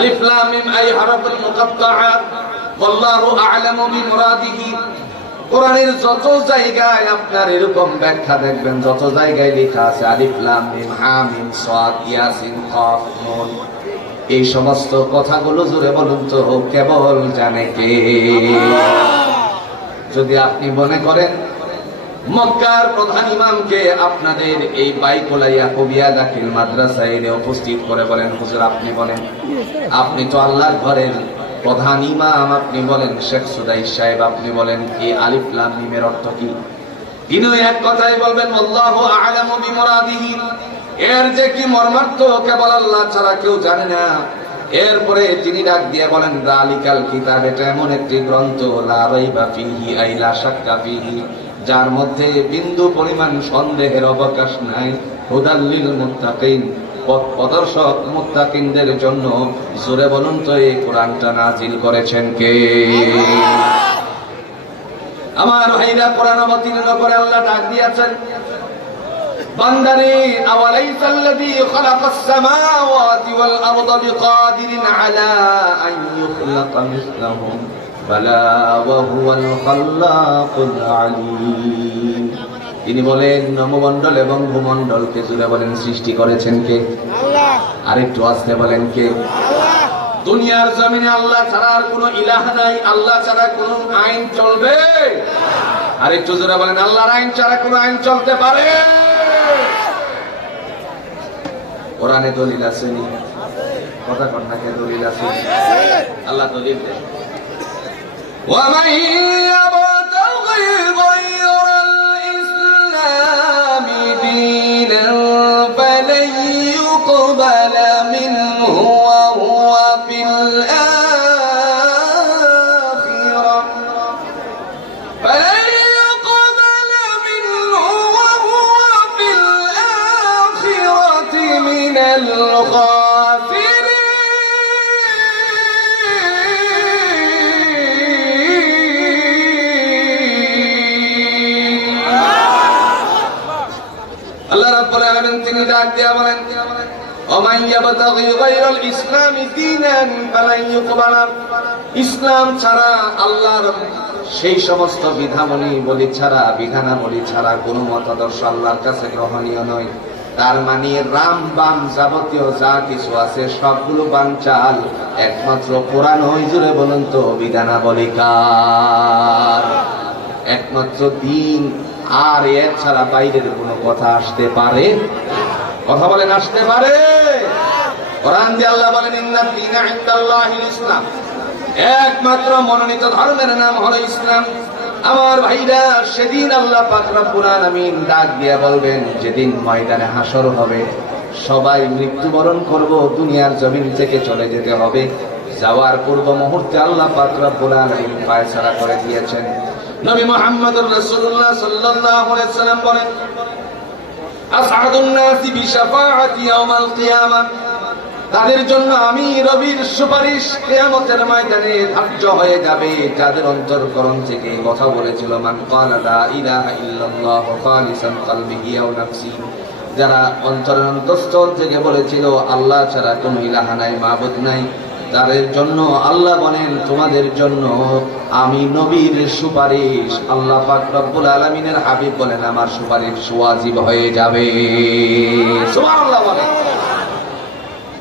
আলিফ লাম মিম আই হারফুল মুকাত্তাআত আল্লাহু আ'লামু বিমুরাদিহি। কোরআনের যত জায়গায় আপনার এরকম ব্যাখ্যা দেখবেন, যত জায়গায় লেখা আছে আলিফ লাম মিম হা মিম সাদ ইয়াসিন কাফ নুন, এই সমস্ত কথাগুলো জোরে বলুন তো কেবল জানে কে? যদি আপনি মনে করেন মক্কার প্রধান ইমামকে আপনাদের এই বাইকুলা ইয়াকুবিয়া দাখিল মাদ্রাসায় এনে উপস্থিত করে বলেন, হুজুর আপনি বলেন, আপনি তো আল্লাহর ঘরের প্রধান ইমাম, আপনি বলেন শেখ সুদাইস সাহেব, আপনি বলেন এই আলিফ লাম মিমের অর্থ কি? তিনিও এক কথাই বলবেন আল্লাহু আ'লামু বিমুরাদিহি, এর যে কি মর্মার্থ কেবল আল্লাহ ছাড়া কেউ জানে না। এরপরে তিনি ডাক দিয়ে বলেন যালিকাল কিতাব, এটা এমন একটি গ্রন্থ লা রাইবা ফিহি আই লা শাক্কা ফিহি, যার মধ্যে বিন্দু পরিমাণ সন্দেহের অবকাশ নাই, হুদাল লিল মুত্তাকিন, পথ প্রদর্শক মুত্তাকিনদের জন্য। জোরে বলুন তো এই কোরআনটা নাজিল করেছেন কে? আমার ভাইরা, কোরআন অবতীর্ণ করে আল্লাহ ডাক দিয়েছেন বান্দারে, আওয়ালাইসাল্লাযী খালাকাস সামাওয়াতি ওয়াল আরদা বিকাদিরিন আলা আন ইখলাকা মিসলাহুম বালা ওয়া হুয়াল খাল্লাকুল আলীম। তিনি বলেন নবমণ্ডল এবং ভূমণ্ডলকে জুড়ে বলেন সৃষ্টি করেছেন কে? আল্লাহ। আরেকটু আস্তে বলেন কে? আল্লাহ। দুনিয়ার জমিনে আল্লাহ ছাড়া আর কোনো ইলাহ নাই, আল্লাহ ছাড়া কোনো আইন চলবে? আরেকটু জোরে বলেন আল্লাহর আইন ছাড়া কোনো আইন চলতে পারে? কোরআনে দলিল আছে নি? কথা কন্যাকে দলিল আছে? আল্লাহ দলিল দেন, وَمَن يَبْتَغِ غَيْرَ الْإِسْلَامِ دِينًا فَلَن يُقْبَلَ مِنْهُ وَهُوَ فِي الْآخِرَةِ مِنَ الْخَاسِرِينَ। আল্লাহ রাব্বুল আলামিন তিনি ডাক দিয়া বলেন ওমান ইয়াবতাগি গায়রাল ইসলামি দীনান ফালান ইউকবালা, ইসলাম ছাড়া আল্লাহর সেই সমস্ত বিধানাবলী ছাড়া কোনো মতাদর্শ আল্লাহর কাছে গ্রহণীয় নয়। তার মানে রাম বাম যাবতীয় যা কিছু আছে সবগুলো বানচাল, একমাত্র কোরআন ওই জুড়ে বলুন তো বিধানাবলী কার? একমাত্র দিন, আর এর ছাড়া বাইরের কোনো কথা আসতে পারে? কথা বলেন আসতে পারে? কোরআন দিয়ে আল্লাহ বলেন ইন্নাদ দীনা ইনদাল্লাহিল ইসলাম, একমাত্র মনোনীত ধর্মের নাম হলো ইসলাম। আমার ভাইরা, সেদিন আল্লাহ পাক রব্বুল আলামিন ডাক দিয়ে বলবেন, যেদিন ময়দানে হাসর হবে, সবাই মৃত্যুবরণ করব, দুনিয়ার জমিন থেকে চলে যেতে হবে। যাওয়ার পূর্ব মুহূর্তে আল্লাহ পাক রব্বুল আলামিন ফয়সালা করে দিয়েছেন। নবী মুহাম্মদুর রাসূলুল্লাহ সাল্লাল্লাহু আলাইহি ওয়াসাল্লাম বলেন আসআদুন নাসি বিশাফাআতি ইয়াউমাল কিয়ামাহ, তাদের জন্য আমি রবির সুপারিশ কিয়ামতের ময়দানে ধার্য হয়ে যাবে যাদের অন্তরকরণ থেকে কথা বলেছিল মান ক্বালা লা ইলাহা ইল্লাল্লাহ খালিসান কলবিহি আও নাফসি, যারা অন্তরের অন্তঃস্থল থেকে বলেছিল আল্লাহ ছাড়া কোনো ইলাহা নাই, মাবুদ নাই, তাদের জন্য আল্লাহ বলেন তোমাদের জন্য আমি নবীর সুপারিশ, আল্লাহ পাক রব্বুল আলামিনের হাবিব বলেন আমার সুপারিশ ওয়াজিব হয়ে যাবে। সুবহানাল্লাহ বলেন।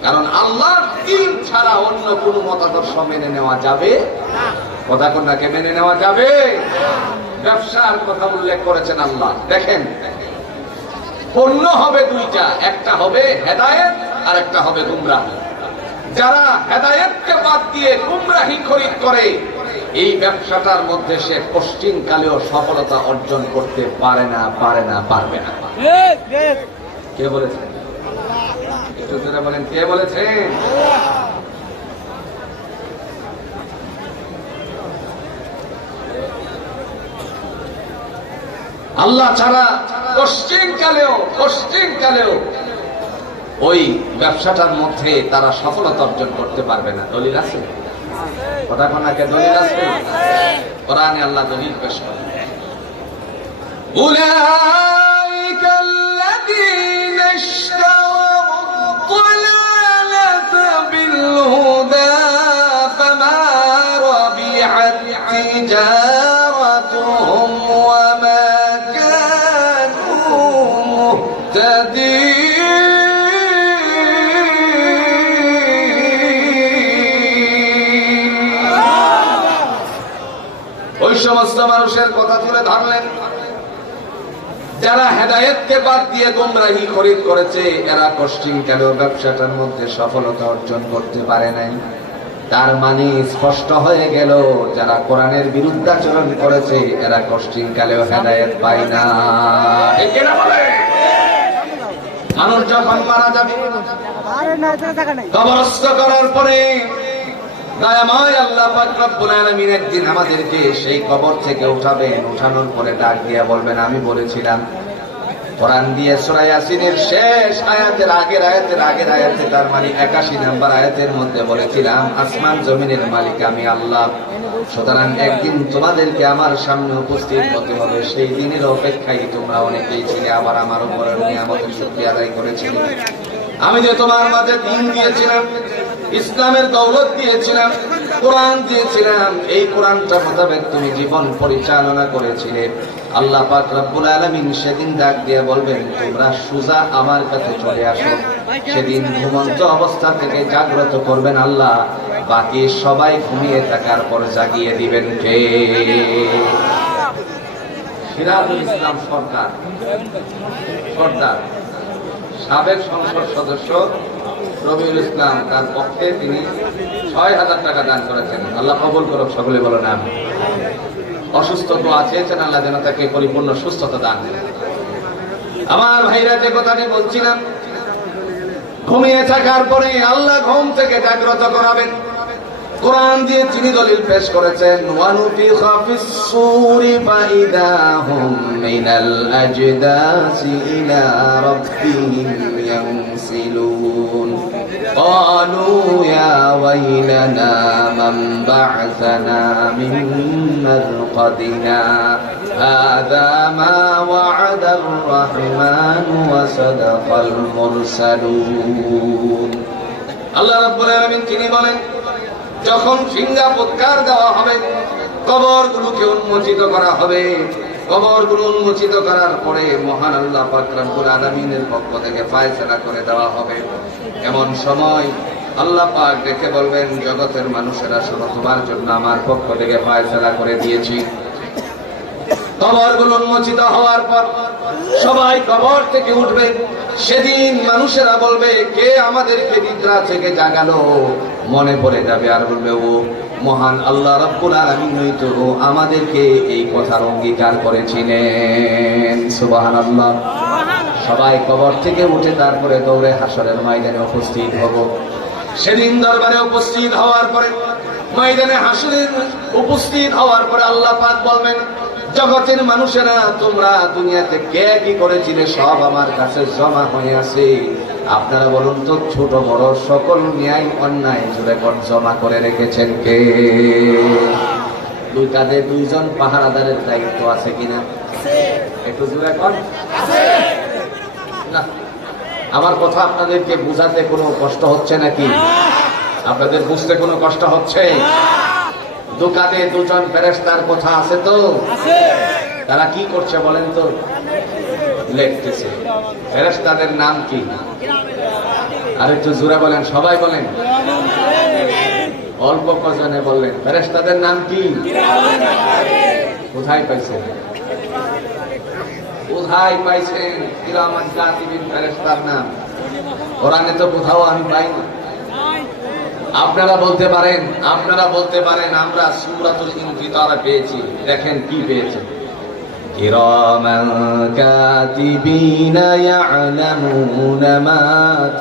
কারণ আল্লাহর দ্বীন ছাড়া অন্য কোন মতাদর্শ মেনে নেওয়া যাবে না। কথা কোনটাকে মেনে নেওয়া যাবে? ব্যবসার কথা উল্লেখ করেছেন আল্লাহ। দেখেন, পণ্য হবে দুইটা, একটা হবে হেদায়েত আর একটা হবে গুমরাহি। যারা হেদায়েতকে বাদ দিয়ে গুমরাহি খরিদ করে, এই ব্যবসাটার মধ্যে সে পশ্চিম কালেও সফলতা অর্জন করতে পারবে না। কে বলেছেন? বলেন কে বলেছেন? আল্লাহ ছাড়া পশ্চিম কালেও ওই ব্যবসাটার মধ্যে তারা সফলতা অর্জন করতে পারবে না। দলিল আছে? কথা কোনাকে দলিল আছে? কোরআনে আল্লাহ দলিল পেশ করেন উলাইকাল্লাযীনা ইশতারাউ الضلالة بالهدى تجارتهم وما كانوا مهتدين ওই সমস্ত মানুষের কথা তুলে ধরলেন যারা হেদায়েতকে বাদ দিয়ে গোমরাহি খরিদ করেছে, এরা কষ্টিংকালেও ব্যবসাটার মধ্যে সফলতা অর্জন করতে পারে নাই। তার মানে স্পষ্ট হয়ে গেল যারা কোরআনের বিরুদ্ধাচরণ করেছে এরা কষ্টিংকালেও হেদায়েত পায় না। মানুষ যখন মারা যাবে কবরস্থ করার পরে দয়াময় আল্লাহ পাক রব্বুল আলামিন একদিন আমাদেরকে সেই কবর থেকে উঠাবেন। উঠানোর পরে ডাক দিয়া বলবেন, আমি বলেছিলাম কোরআন দিয়ে সূরা ইয়াসিনের শেষ আয়াতের আগের আয়াতে তার মানে 81 নম্বর আয়াতের মধ্যে বলেছিলাম আসমান জমিনের মালিক আমি আল্লাহ। সুতরাং একদিন তোমাদেরকে আমার সামনে উপস্থিত হতে হবে। সেই দিনের অপেক্ষায় তোমরা অনেকেই ছিলে, আবার আমার উপরে নিয়ামতের শুকরিয়া আদায় করেছিলে। আমি যে তোমার মাঝে দ্বীন দিয়েছিলাম, ইসলামের দৌলত দিয়েছিলাম, কোরআন দিয়েছিলাম, এই কোরআনটা মোতাবেক তুমি জীবন পরিচালনা করেছিলে। আল্লাহ পাক রব্বুল আলামিন সেদিন ডাক দিয়ে বলবেন, তোমরা সোজা আমার কাছে চলে আসো। সেদিন ঘুমন্ত অবস্থা থেকে জাগ্রত করবেন আল্লাহ, বাকি সবাই ঘুমিয়ে থাকার পর জাগিয়ে দিবেন কে? সিরাজুল ইসলাম সরকার সাবেক সংসদ সদস্য রবিউল ইসলাম, তার পক্ষে তিনি ৬,০০০ টাকা দান করেছেন। আল্লাহ কবুল করুক, সকলে বলো না। অসুস্থ তো আছেন, আল্লাহ যেন তাকে পরিপূর্ণ সুস্থতা দান করেন। আমার ভাইরা, যে কথাটি বলছিলাম, ঘুমিয়ে থাকার পরে আল্লাহ ঘুম থেকে জাগ্রত করাবেন। কোরআন দিয়ে তিনি দলিল পেশ করেছেন, ওয়ানুফিখা ফিস-সূরি ফাইদা হুম মিনাল আজদাসি ইলা রাব্বিহিম ইয়ানসিলুন ক্বালু ইয়া ওয়াইলানা মান বা'আসানা মিন মারকাদিনা হাযা মা ওয়া'আদার রাহমান ওয়া সাদাকাল মুরসালুন। আল্লাহ রাব্বুল আলামিন তিনি বলেন, যখন ফিঙ্গা ফুৎকার দেওয়া হবে, কবরগুলোকে উন্মোচিত করা হবে। কবরগুলো উন্মোচিত করার পরে মহান আল্লাহ পাক রব্বুল আলামিনের পক্ষ থেকে ফয়সালা করে দেওয়া হবে। এমন সময় আল্লাহ পাক দেখে বলবেন, জগতের মানুষেরা শোনো, তোমার জন্য আমার পক্ষ থেকে ফয়সালা করে দিয়েছি। কবরগুলো উন্মোচিত হওয়ার পর সবাই কবর থেকে উঠবে। সেদিন মানুষেরা বলবে, কে আমাদেরকে নিদ্রা থেকে জাগালো? মনে পড়ে যাবে আর বলবে, ও মহান আল্লাহ রাব্বুল আলামিন হয়তো আমাদেরকে এই কথার অঙ্গীকার করেছিলেন। সুবহানাল্লাহ। সবাই কবর থেকে উঠে তারপরে দৌড়ে হাসরের ময়দানে উপস্থিত হব। সেদিন দরবারে উপস্থিত হওয়ার পরে, ময়দানে হাসরে উপস্থিত হওয়ার পরে আল্লাহ পাক বলবেন, জগতের মানুষেরা তোমরা দুনিয়াতে কে কি করেছিলে সব আমার কাছে জমা হয়ে আছে। আপনারা বলুন তো, ছোট বড় সকল ন্যায় অন্যায় রেকর্ড জমা করে রেখেছেন কে? দুই কাঁধে দুইজন পাহারাদারের দায়িত্ব আছে কিনা? একটু জোরে কর। না, আমার কথা আপনাদেরকে বুঝাতে কোনো কষ্ট হচ্ছে নাকি? আপনাদের বুঝতে কোনো কষ্ট হচ্ছে? দু কাঁধে দুজন ফেরেশতার কথা আছে তো? তারা কি করছে বলেন তো? লিখতেছে। ফেরেশতাদের নাম কি? আর একটু জোরে বলেন, সবাই বলেন। অল্প কজনে বললেন। ফেরেশতাদের নাম কি? কোথায় পাইছেন? কোথায় পাইছেন কিরামান কাতিবিন ফেরেশতার নাম? কোরআনে তো কোথাও আমি পাইনি। আপনারা বলতে পারেন আমরা সূরাতুল ইনফিতার পেয়েছি। দেখেন কি পেয়েছে, কিরামান কাতিবিনা ইয়ালামুনা মা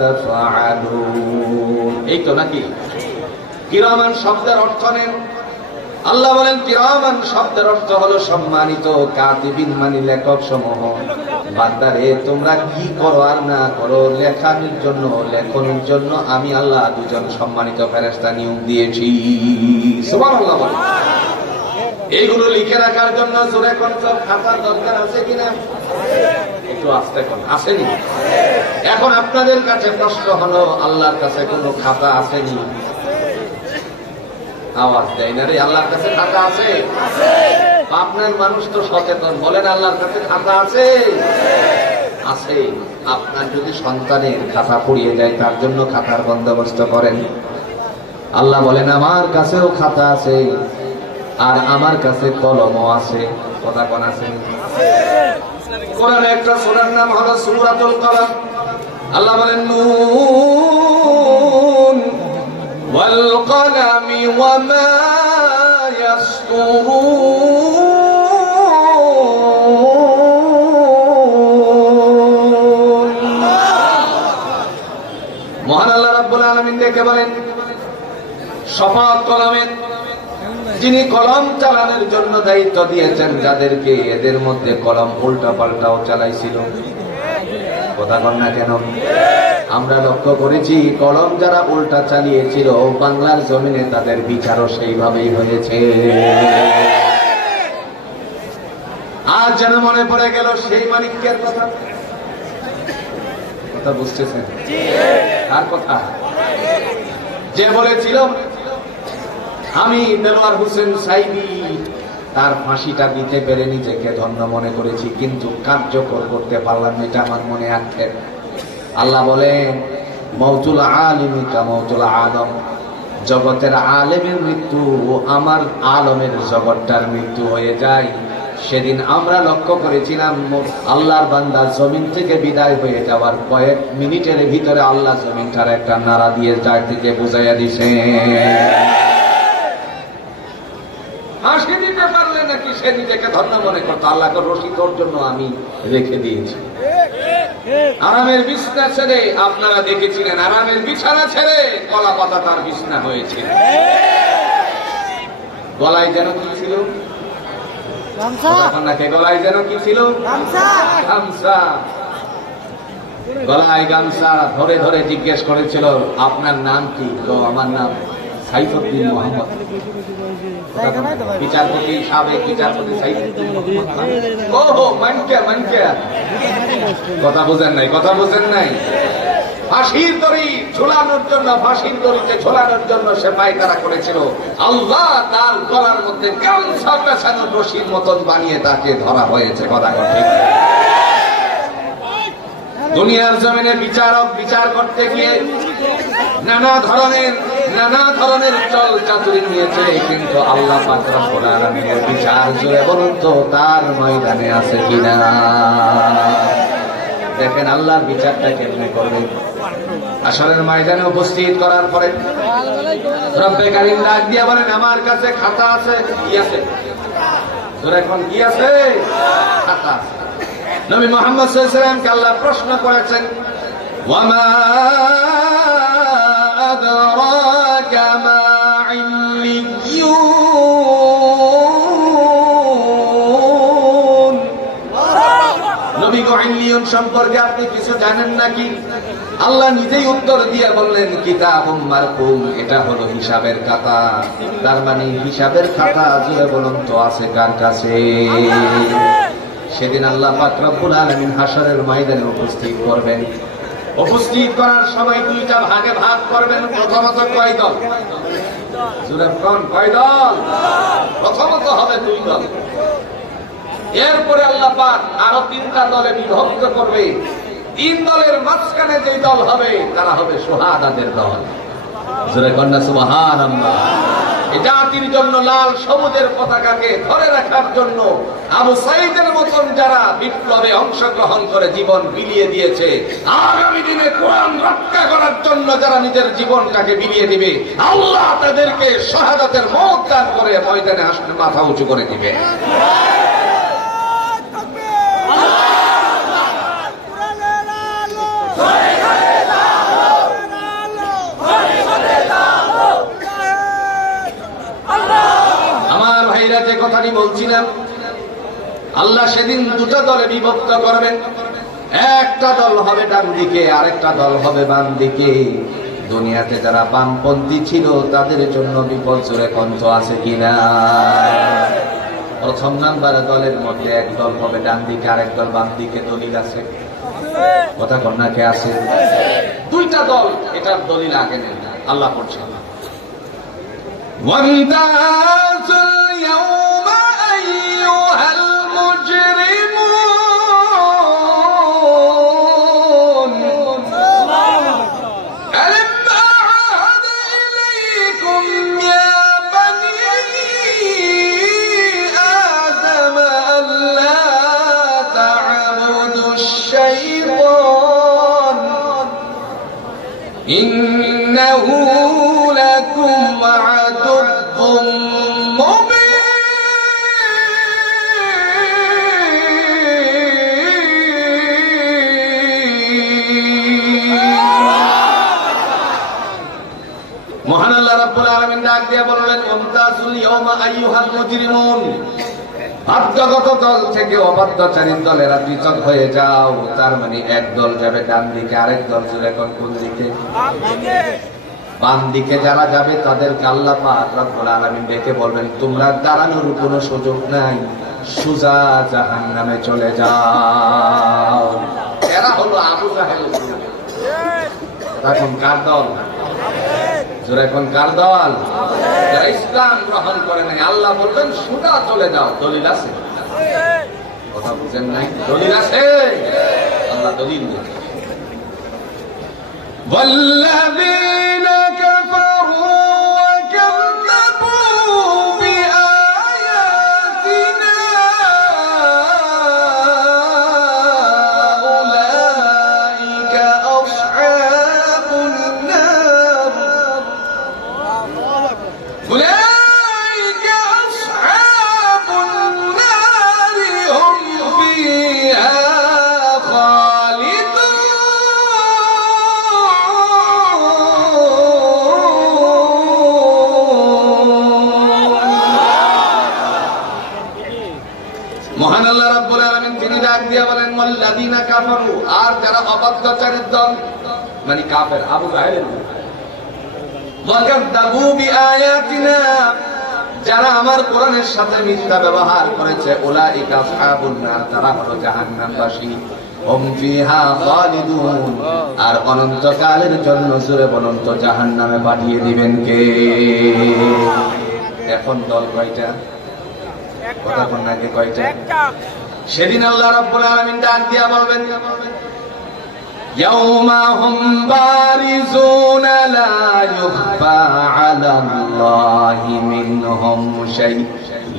তাফআলুন। এই তো নাকি? কিরামান শব্দের অর্থ নেন। আল্লাহ বলেন কিরামান শব্দের অর্থ হলো সম্মানিত, কাতিবিন মানে লেখক সমূহ। বান্দারে তোমরা কি করো আর না করো, লেখনের জন্য আমি আল্লাহ দুজন সম্মানিত ফেরেশতা নিয়োগ দিয়েছি। সুবহানাল্লাহ। এইগুলো লিখে রাখার জন্য জোরে কোন সব খাতার দরকার আছে কিনা? একটু আস্তে কোন আসেনি? এখন আপনাদের কাছে প্রশ্ন হলো, আল্লাহর কাছে কোনো খাতা আসেনি? আওয়াজ দেয় না রে। আল্লাহর কাছে খাতা আছে? আপনার মানুষ তো সচেতন, বলেন আল্লাহর কাছে খাতা আছে? আছে। আপনার যদি সন্তানের খাতা পুড়িয়ে যায়, তার জন্য খাতার বন্দোবস্ত করেন। আল্লাহ বলেন আমার কাছেও খাতা আছে, আর আমার কাছে কলমও আছে। কথা কোন আছে? কোরআনে একটা সূরার নাম হলো সূরাতুল কলম। আল্লাহ বলেন নুন ওয়াল কলামি ওয়া মা ইয়াসতুরুন। মহান আল্লাহ রাব্বুল আলামিন দেখে বলেন শপথ কলমের, যিনি কলম চালানোর জন্য দায়িত্ব দিয়েছেন যাদেরকে, এদের মধ্যে কলম উল্টা পাল্টাও চালাইছিল। কথা কন না কেন? আমরা লক্ষ্য করেছি কলম যারা উল্টা চালিয়েছিল বাংলার জমিনে তাদের বিচারও সেইভাবেই হয়েছে। আজ যেন মনে পড়ে গেল সেই মানিক্যের কথা। কথা বুঝতেছেন? আর কথা যে বলেছিল আমি দেলোয়ার হোসেন সাইদি তার ফাঁসিটা দিতে পেরে নিজেকে ধন্য মনে করেছি, কিন্তু কার্যকর করতে পারলাম, এটা আমার মনে আক্ষেপ। আল্লাহ বলেন মওতুল আলিমি কা মওতুল আলম, জগতের আলেমের মৃত্যু আমার আলমের জগৎটার মৃত্যু হয়ে যায়। সেদিন আমরা লক্ষ্য করেছিলাম আল্লাহর বান্দা জমিন থেকে বিদায় হয়ে যাওয়ার কয়েক মিনিটের ভিতরে আল্লাহ জমিনটার একটা নাড়া দিয়ে যার থেকে বুঝাইয়া দিছে। হাসি দিতে পারলে নাকি সে নিজেকে ধন্য মনে করতো, আল্লাহকে রশি তোর জন্য আমি রেখে দিয়েছি। আরামের বিছানা ছেড়ে, আপনারা দেখেছিলেন আরামের বিছানা ছেড়ে কলা পাতা তার বিছানা হয়েছিল। গলায় যেন কি ছিল? গলায় যেন কি ছিল? গামছা। গলায় গামছা ধরে ধরে জিজ্ঞেস করেছিল আপনার নাম কি? তো আমার নাম সাইফুদ্দিন মোহাম্মদ। বিচারপতি, সাবেক বিচারপতি সাইফুদ্দিন মোহাম্মদ। ওহো মানকে কথা বোঝেন নাই, কথা বোঝেন নাই। ফাঁসির দড়ি ঝোলানোর জন্য, ফাঁসির দড়িতে ঝোলানোর জন্য সে পায়তারা করেছিল। আল্লাহ তার গলার মধ্যে গামছা পেছানো রশির মতন বানিয়ে তাকে ধরা হয়েছে। কথা ঠিক। দুনিয়ার জমিনে বিচারক বিচার করতে গিয়ে নানা ধরনের চল চাতুরি নিয়েছে, কিন্তু আল্লাহ পাক রব্বুল আলামিনের বিচার জুড়ে বলুন তো তার ময়দানে আছে কিনা? দেখেন আল্লাহর বিচারটা কেমনে করবে। আসরের ময়দানে উপস্থিত করার পরে রব্বে কারীম ডাক দিয়া বলেন আমার কাছে খাতা আছে। কি আছে? তোর এখন কি আছে? খাতা আছে। নবী মুহাম্মদ সাল্লাল্লাহু আলাইহি ওয়াসাল্লামকে আল্লাহ প্রশ্ন করেছেন ওয়ামা আদরাকা মা ইল্লিয়ুন। নবী গো ইল্লিয়ুন সম্পর্কে আপনি কিছু জানেন নাকি? আল্লাহ নিজেই উত্তর দিয়ে বললেন কিতাবুম মারকুম, এটা হলো হিসাবের খাতা। তার মানে হিসাবের খাতা জুড়ে বলুন তো আছে কার কাছে? সেদিন আল্লাহ পাক রব্বুল আলামিন হাশরের ময়দানে উপস্থিত করবেন। উপস্থিত করার সময় দুইটা ভাগে ভাগ করবেন। প্রথমত কয় দল? জোরে কোন কয় দল? প্রথমত হবে দুই দল। এরপরে আল্লাহ পাক আরো তিনটা দলে বিভক্ত করবে। তিন দলের মাঝখানে যে দল হবে তারা হবে শুহাদাদের দল। জোরে কন্যা সুবহানাল্লাহ। এই জাতির জন্য লাল সবুজের পতাকাকে ধরে রাখার জন্য আবু সাইদের মতন যারা বিপ্লবে অংশগ্রহণ করে জীবন বিলিয়ে দিয়েছে, আগামী দিনে কোরআন রক্ষা করার জন্য যারা নিজের জীবনটাকে বিলিয়ে দিবে, আল্লাহ তাদেরকে শাহাদাতের মওত দান করে ময়দানে আসলে মাথা উঁচু করে দিবে। যে কথাটি বলছিলাম, আল্লাহ সেদিন দুটো দলে বিভক্ত করবেন। একটা দল হবে ডান দিকে, আরেকটা দল হবে বাম দিকে। দুনিয়াতে যারা বামপন্থী ছিল তাদের জন্য বিপদ জোরে কণ্ঠ আছে কিনা? প্রথম নাম্বার দলের মধ্যে এক দল হবে ডান দিকে, আরেক দল বাম দিকে। দলিল আছে? কথা কন্যাকে আছে? দুইটা দল, এটার দলিল আগে নেন, আল্লাহ করছেন। وامتازوا اليوم أيها المجرمون ألم أعهد إليكم يا بني آدم ألا تعبدوا الشيطان إنه لكم عدو مبين মহান আল্লাহ রাব্বুল আলামিন ডাক দিয়ে বললেন মুমতাজুল ইয়াওমা আইয়ুহাল মুজরিমুন, ভাগ্যগত দল থেকে অবাধ্যচারীর দলেরা পৃথক হয়ে যাও। তার মানে এক দল যাবে ডান দিকে, আরেক দল যাবে কোন দিকে? বাম দিকে যারা যাবে তাদেরকে আল্লাহ পাক রব্বুল আলামিন ডেকে বলবেন তোমরা দাঁড়ানোর কোনো সুযোগ নাই, সোজা জাহান্নামে চলে যাও। এরা হলো আবু জাহেল। এখন কার দল? এখন কার দল? যারা ইসলাম গ্রহণ করে নাই। আল্লাহ বলবেন সোজা চলে যাও। দলিল আছে? কথা বুঝেন নাই? দলিল আছে? আল্লাহ দলিল দিয়েছে। والذين كفروا وكذبوا بآياتنا أولئك أصحاب النار أولئك أصحاب النار هم فيها মহান আল্লাহ রাব্বুল আলামিন তিনি ডাক দিয়া বলেন ওয়াল্লাযিনা কাফারু, আর যারা অবাধ্যচারীর দল মানে কাফের আবু জাহেল, ওয়াকাযযাবু বিআয়াতিনা, যারা আমার কোরআনের সাথে মিথ্যা ব্যবহার করেছে, উলাইকা আসহাবুন নার, তারা হলো জাহান্নামবাসী। হুম ফিহা খালিদুন, আর অনন্তকালের জন্য জোরে বলুন তো জাহান্নামে পাঠিয়ে দিবেন কে? এখন দল কয়টা? কথা কোন নাকি কয়টা? সেদিন আল্লাহ রাব্বুল আলামিন ডাক দিয়া বলবেন ইয়াউমা হুম বারিজুনা লা ইউখফা আলাল্লাহি মিনহুম শাই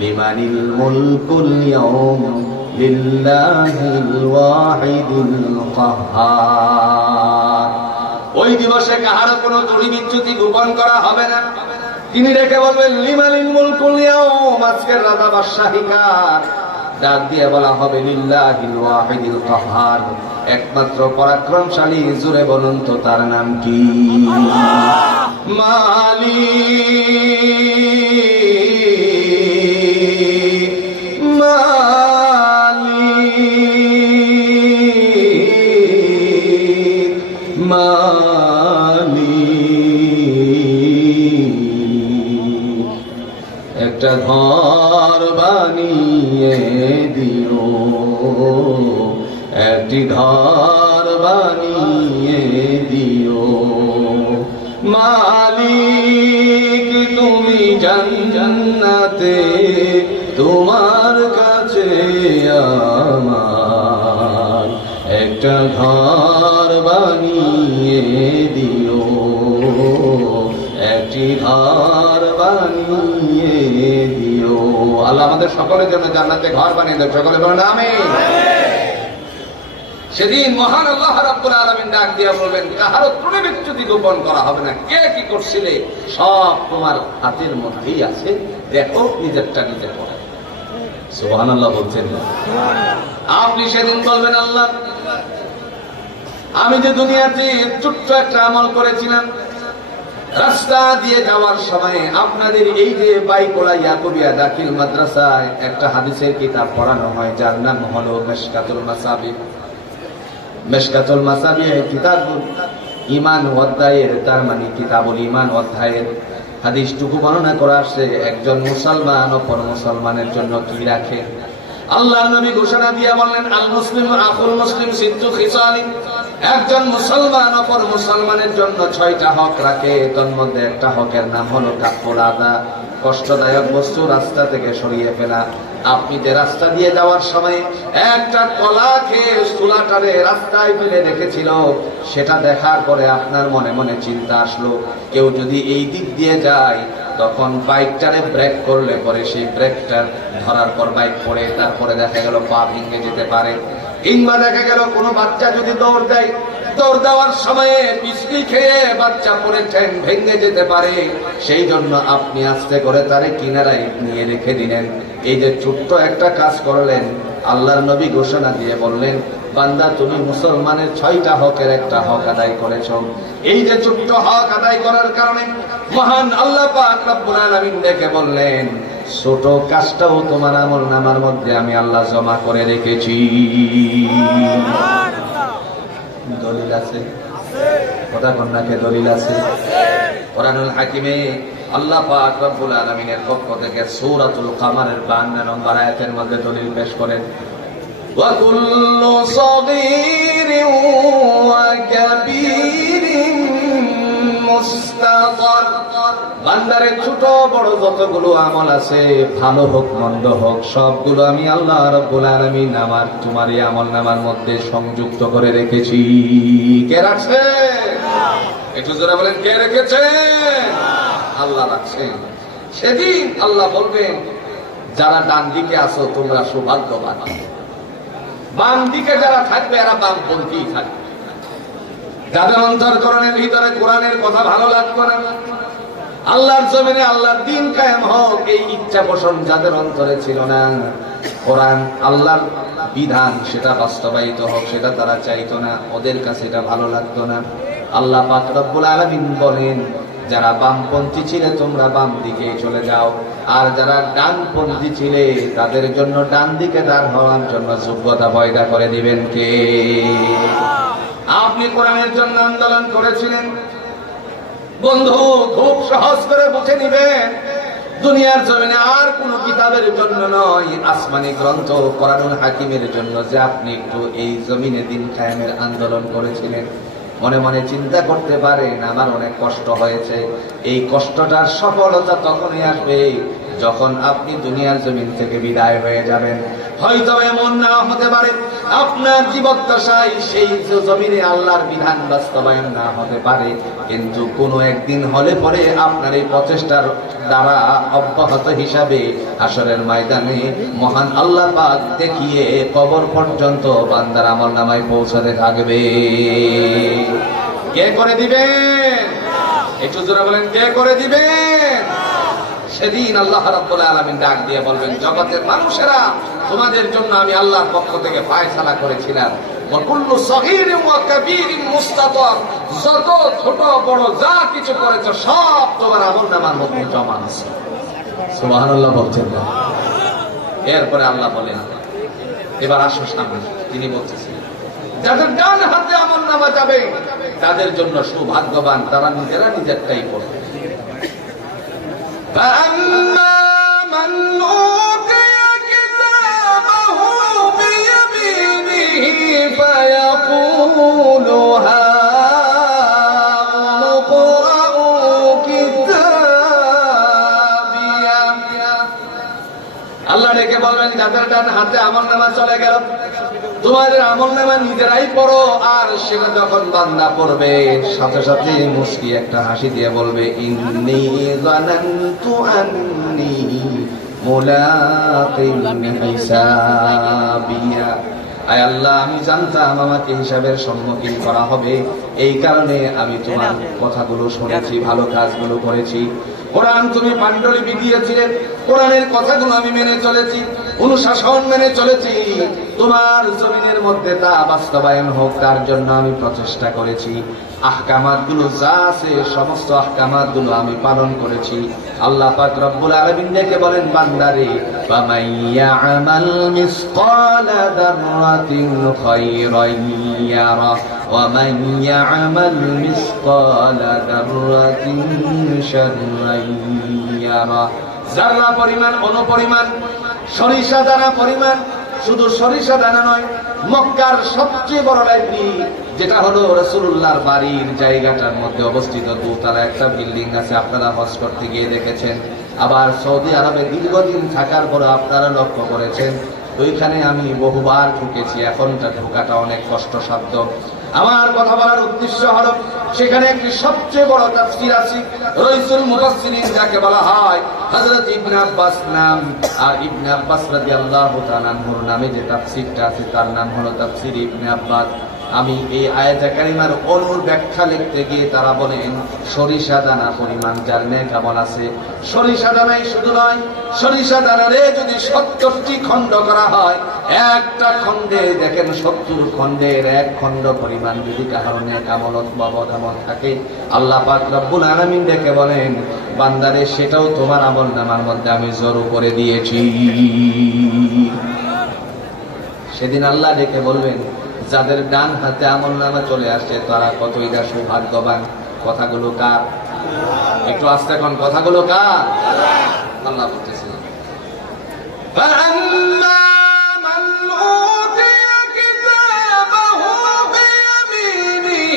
লিমানিল মুলকুল ইয়াউম লিল্লাহিল ওয়াহিদিল কাহ্হার। ওই দিবসে কাহারও কোনো ত্রুটি বিচ্যুতি গোপন করা হবে না। তিনি ডেকে বলবেন লিমানিল মুলকুল ইয়াউম, আজকের রাজা বাদশাহী কার? ডাক দিয়ে বলা হবে লিল্লাহিল ওয়াহিদিল কাহ্হার, একমাত্র পরাক্রমশালী। জোরে বলুন তো তার নাম কি? একটা ঘর বানিয়ে দিও, একটি ঘর বানিয়ে দিও মালিক, তুমি জান্নাতে তোমার কাছে আমার একটা ঘর বানিয়ে দিও, একটি ঘর বানিয়ে দিও। আল্লাহ আমাদের সকলের জন্য জান্নাতে ঘর বানিয়ে দেয়। সকলে বলেন আমিন। সেদিন মহান আল্লাহ রাব্বুল আলামিন ডাক দিয়া বলবেন কাহারও ত্রুটি বিচ্যুতি গোপন করা হবে না। কে কি করছিলে সব তোমার হাতের মধ্যেই আছে, দেখো নিজেরটা নিজে করো। সুবহানাল্লাহ বলছেন না? আপনি সেদিন বলবেন আল্লাহ আমি যে দুনিয়াতে ছোট্ট একটা আমল করেছিলাম, রাস্তা দিয়ে যাওয়ার সময় আপনাদের এই যে বাইকোলা ইয়াকুবিয়া দাখিল মাদ্রাসায় একটা হাদিসের কিতাব পড়ানো হয় যার নাম হলো মিশকাতুল মাসাবিহ। মিশকাতুল মাসাবিহ কিতাবুল ঈমান অধ্যায়ের, তার মানে কিতাবুল ঈমান অধ্যায়ের হাদিসটুকু বর্ণনা করা আসছে একজন মুসলমান অপর মুসলমানের জন্য কি রাখে। আল্লাহর নবী ঘোষণা দিয়ে বললেন আল মুসলিমু আখুল মুসলিম সিদ্দু খিসালিন, একজন মুসলমান অপর মুসলমানের জন্য 6টা হক রাখে, তার মধ্যে একটা হকের নাম হলো কাফুল আদা, কষ্টদায়ক বস্তু রাস্তা থেকে সরিয়ে ফেলা। আপনি যে রাস্তা দিয়ে যাওয়ার সময় একটা কলা খেয়ে চুলাটারে রাস্তায় ফেলে রেখেছিল, সেটা দেখার পরে আপনার মনে মনে চিন্তা আসলো, কেউ যদি এই দিক দিয়ে যায়, তখন বাইকটারে ব্রেক করলে পরে সেই ব্রেকটা ধরার পর বাইক পড়ে তারপরে দেখা গেল পা ভেঙে যেতে পারে। কিংবা দেখা গেল কোনো বাচ্চা যদি দৌড় দেয়, দৌড় দেওয়ার সময়ে পিছলি খেয়ে বাচ্চা পড়ে ঠ্যাং ভেঙে যেতে পারে। সেই জন্য আপনি আস্তে করে তারে কিনারায় নিয়ে রেখে দিলেন। এই যে ছোট্ট একটা কাজ করলেন, আল্লাহর নবী ঘোষণা দিয়ে বললেন, বান্দা তুমি মুসলমানের 6টা হকের একটা হক আদায় করেছ। এই যে ছোট্ট হক আদায় করার কারণে মহান আল্লাহ পাক রব্বুল আলামিন দেখে বললেন, ছোট কাজটাও তোমার আমলনামার মধ্যে আমি আল্লাহ জমা করে রেখেছি। দলিল আছে? কথা কন্যাকে দলিল আছে? কোরআনুল হাকিমে আল্লাহ পাক রব্বুল আলামিনের পক্ষ থেকে সূরাতুল কামারের 52 নম্বর আয়াতের মধ্যে দলিল পেশ করেন, ওয়া কুল্লু সাগীরিন ওয়া কাবীরিন মুস্তাগফর। বান্দারের ছোট বড় যতগুলো আমল আছে, ভালো হোক মন্দ হোক, সবগুলো আমি আল্লাহ রাব্বুল আলামিন আমার তোমার এই আমলনামার মধ্যে সংযুক্ত করে রেখেছি। কে রাখছে? একটু জোরে বলেন, কে রেখেছে? আল্লাহ রাখছে। সেদিন আল্লাহ বলবেন, যারা ডান দিকে আছো তোমরা সৌভাগ্যবান, বাম দিকে যারা থাকবে এরা বামপন্থী থাকবে। যাদের অন্তরকরণের ভিতরে কোরআনের কথা ভালো লাগবে না, আল্লাহর জমিনে আল্লাহর দ্বীন কায়েম হোক, এই ইচ্ছা পোষণ যাদের অন্তরে ছিল না, কোরআন আল্লাহর বিধান সেটা বাস্তবায়িত হোক সেটা তারা চাইতো না, ওদের কাছে এটা ভালো লাগতো না। আল্লাহ পাক রব্বুল আলামিন বলেন, যারা বামপন্থী ছিলে তোমরা বাম দিকে চলে যাও, আর যারা ডানপন্থী ছিলে তাদের জন্য ডান দিকে দাঁড় হওয়ার জন্য যোগ্যতা পয়দা করে দিবেন কে? আপনি কোরআনের জন্য আন্দোলন করেছিলেন বন্ধু, খুব সহজ করে বুঝে নিবেন, দুনিয়ার জমিনে আর কোন কিতাবের জন্য নয়, আসমানি গ্রন্থ কোরআনুল হাকিমের জন্য যে আপনি একটু এই জমিনে দিন কায়েমের আন্দোলন করেছিলেন। মনে মনে চিন্তা করতে পারেন, আমার অনেক কষ্ট হয়েছে। এই কষ্টটার সফলতা তখনই আসবে যখন আপনি দুনিয়ার জমিন থেকে বিদায় হয়ে যাবেন। হয়তো এমন না হতে পারে আপনার জীবদ্দশায় সেই জমিনে আল্লাহর বিধান বাস্তবায়ন না হতে পারে, কিন্তু কোনো একদিন হলে পরে আপনার এই প্রচেষ্টার দ্বারা অব্যাহত হিসাবে হাসরের ময়দানে মহান আল্লাহ পাক দেখিয়ে কবর পর্যন্ত বান্দার আমলনামায় পৌঁছাতে থাকবে। কে করে দিবেন? একটু জোরে বলেন, কে করে দিবেন? সেদিন আল্লাহ রাব্বুল আলামিন ডাক দিয়ে বলবেন, জগতের মানুষেরা তোমাদের জন্য আমি আল্লাহর পক্ষ থেকে ফায়সালা করেছিলাম, ওয়া কুল্লু সাগীরিন ওয়া কাবীরিন মুস্তাতর, যত ছোট বড় যা কিছু করেছো সব তোমার আমলনামার মধ্যে জমা আছে। সুবহানাল্লাহ বলছেন না? এরপরে আল্লাহ বলেন, এবার আসো সামনে। তিনি বলতেছিলেন, যাদের ডান হাতে আমলনামা যাবে তাদের জন্য সৌভাগ্যবান, তারা নিজেরা নিজেরটাই করবে। فأما من أوتي كتابه بيمينه فيقول هاؤم اقرءوا كتابيه। আল্লাহ ডেকে বলবেন, যাদের ডান হাতে আমলনামা চলে গেল, তোমাদের আমলনামা নিজেরাই পড়ো। আর সেটা যখন বান্দা পড়বে, সাথে সাথে মুস্কি একটা হাসি দিয়ে বলবে, ইন্নী যানানতু আন্নী মুলাকিন হিসাবিয়া। আয় আল্লাহ, আমি জানতাম আমাকে হিসাবের সম্মুখীন করা হবে, এই কারণে আমি তোমার কথাগুলো শুনেছি, ভালো কাজগুলো করেছি। কোরআন তুমি পাণ্ডুলিপি দিয়েছিলেন, কোরআনের কথাগুলো আমি মেনে চলেছি, অনুশাসন মেনে চলেছি। তোমার জমিনের মধ্যে তা বাস্তবায়ন হোক তার জন্য আমি প্রচেষ্টা করেছি। আহকামাত গুলো যা আছে সমস্ত আহকামাত গুলো আমি পালন করেছি। আল্লাহ পাক রব্বুল আলামিন ডেকে বলেন, বান্দারে, ফামাইয়া আমাল মিসকালা যাররাতিন খায়রান ইয়ারা ওয়া মাইয়া আমাল মিসকালা যাররাতিন শাররান ইয়ারা। যারা পরিমাণ, অনুপরিমাণ, সরিষা দানা পরিমাণ, শুধু সরিষা দানা নয়, মক্কার সবচেয়ে বড় লাইব্রেরি যেটা হলো রাসূলুল্লাহর বাড়ির জায়গাটার মধ্যে অবস্থিত দোতলা একটা বিল্ডিং আছে, আপনারা হজ করতে গিয়ে দেখেছেন। আবার সৌদি আরবে দীর্ঘদিন থাকার পরে আপনারা লক্ষ্য করেছেন ওইখানে আমি বহুবার ঢুকেছি, এখনটা ঢোকাটা অনেক কষ্টসাধ্য। আমার কথা বলার উদ্দেশ্য হলো সেখানে একটি সবচেয়ে বড় তাফসীর আছে, রাইসুল মুফাসসিরিন যাকে বলা হয় হযরত ইবনে আব্বাস নাম। আর ইবনে আব্বাস রাদিয়াল্লাহু তাআলা আনহুর নামে যে তাফসীরটা আছে তার নাম হলো তাফসীর ইবনে আব্বাস। আমি এই আয়াতে কারিমার অনুর ব্যাখ্যা লিখতে গিয়ে তারা বলেন সরিষা দানা পরিমাণ যার নেক আমল আছে। সরিষা দানাই শুধু নয়, সরিষা দানারে যদি 70টি খণ্ড করা হয়, একটা খণ্ডে দেখেন 70 খণ্ডের এক খণ্ড পরিমাণ যদি কারো নেক আমল অথবা বদ আমল থাকে, আল্লাহ পাক রব্বুল আলামিন ডেকে বলেন বান্দারে সেটাও তোমার আমলনামার মধ্যে আমি জড়ো করে দিয়েছি। সেদিন আল্লাহ ডেকে বলবেন যাদের ডান হাতে আমলনামা চলে আসছে তারা কতই না সৌভাগ্যবান। কথাগুলো কার? একটু আস্তে কোন কথাগুলো কার? আল্লাহ বলতেছেন فَأَمَّا مَنْ أُوتِيَ كِتَابَهُ بِيَمِينِهِ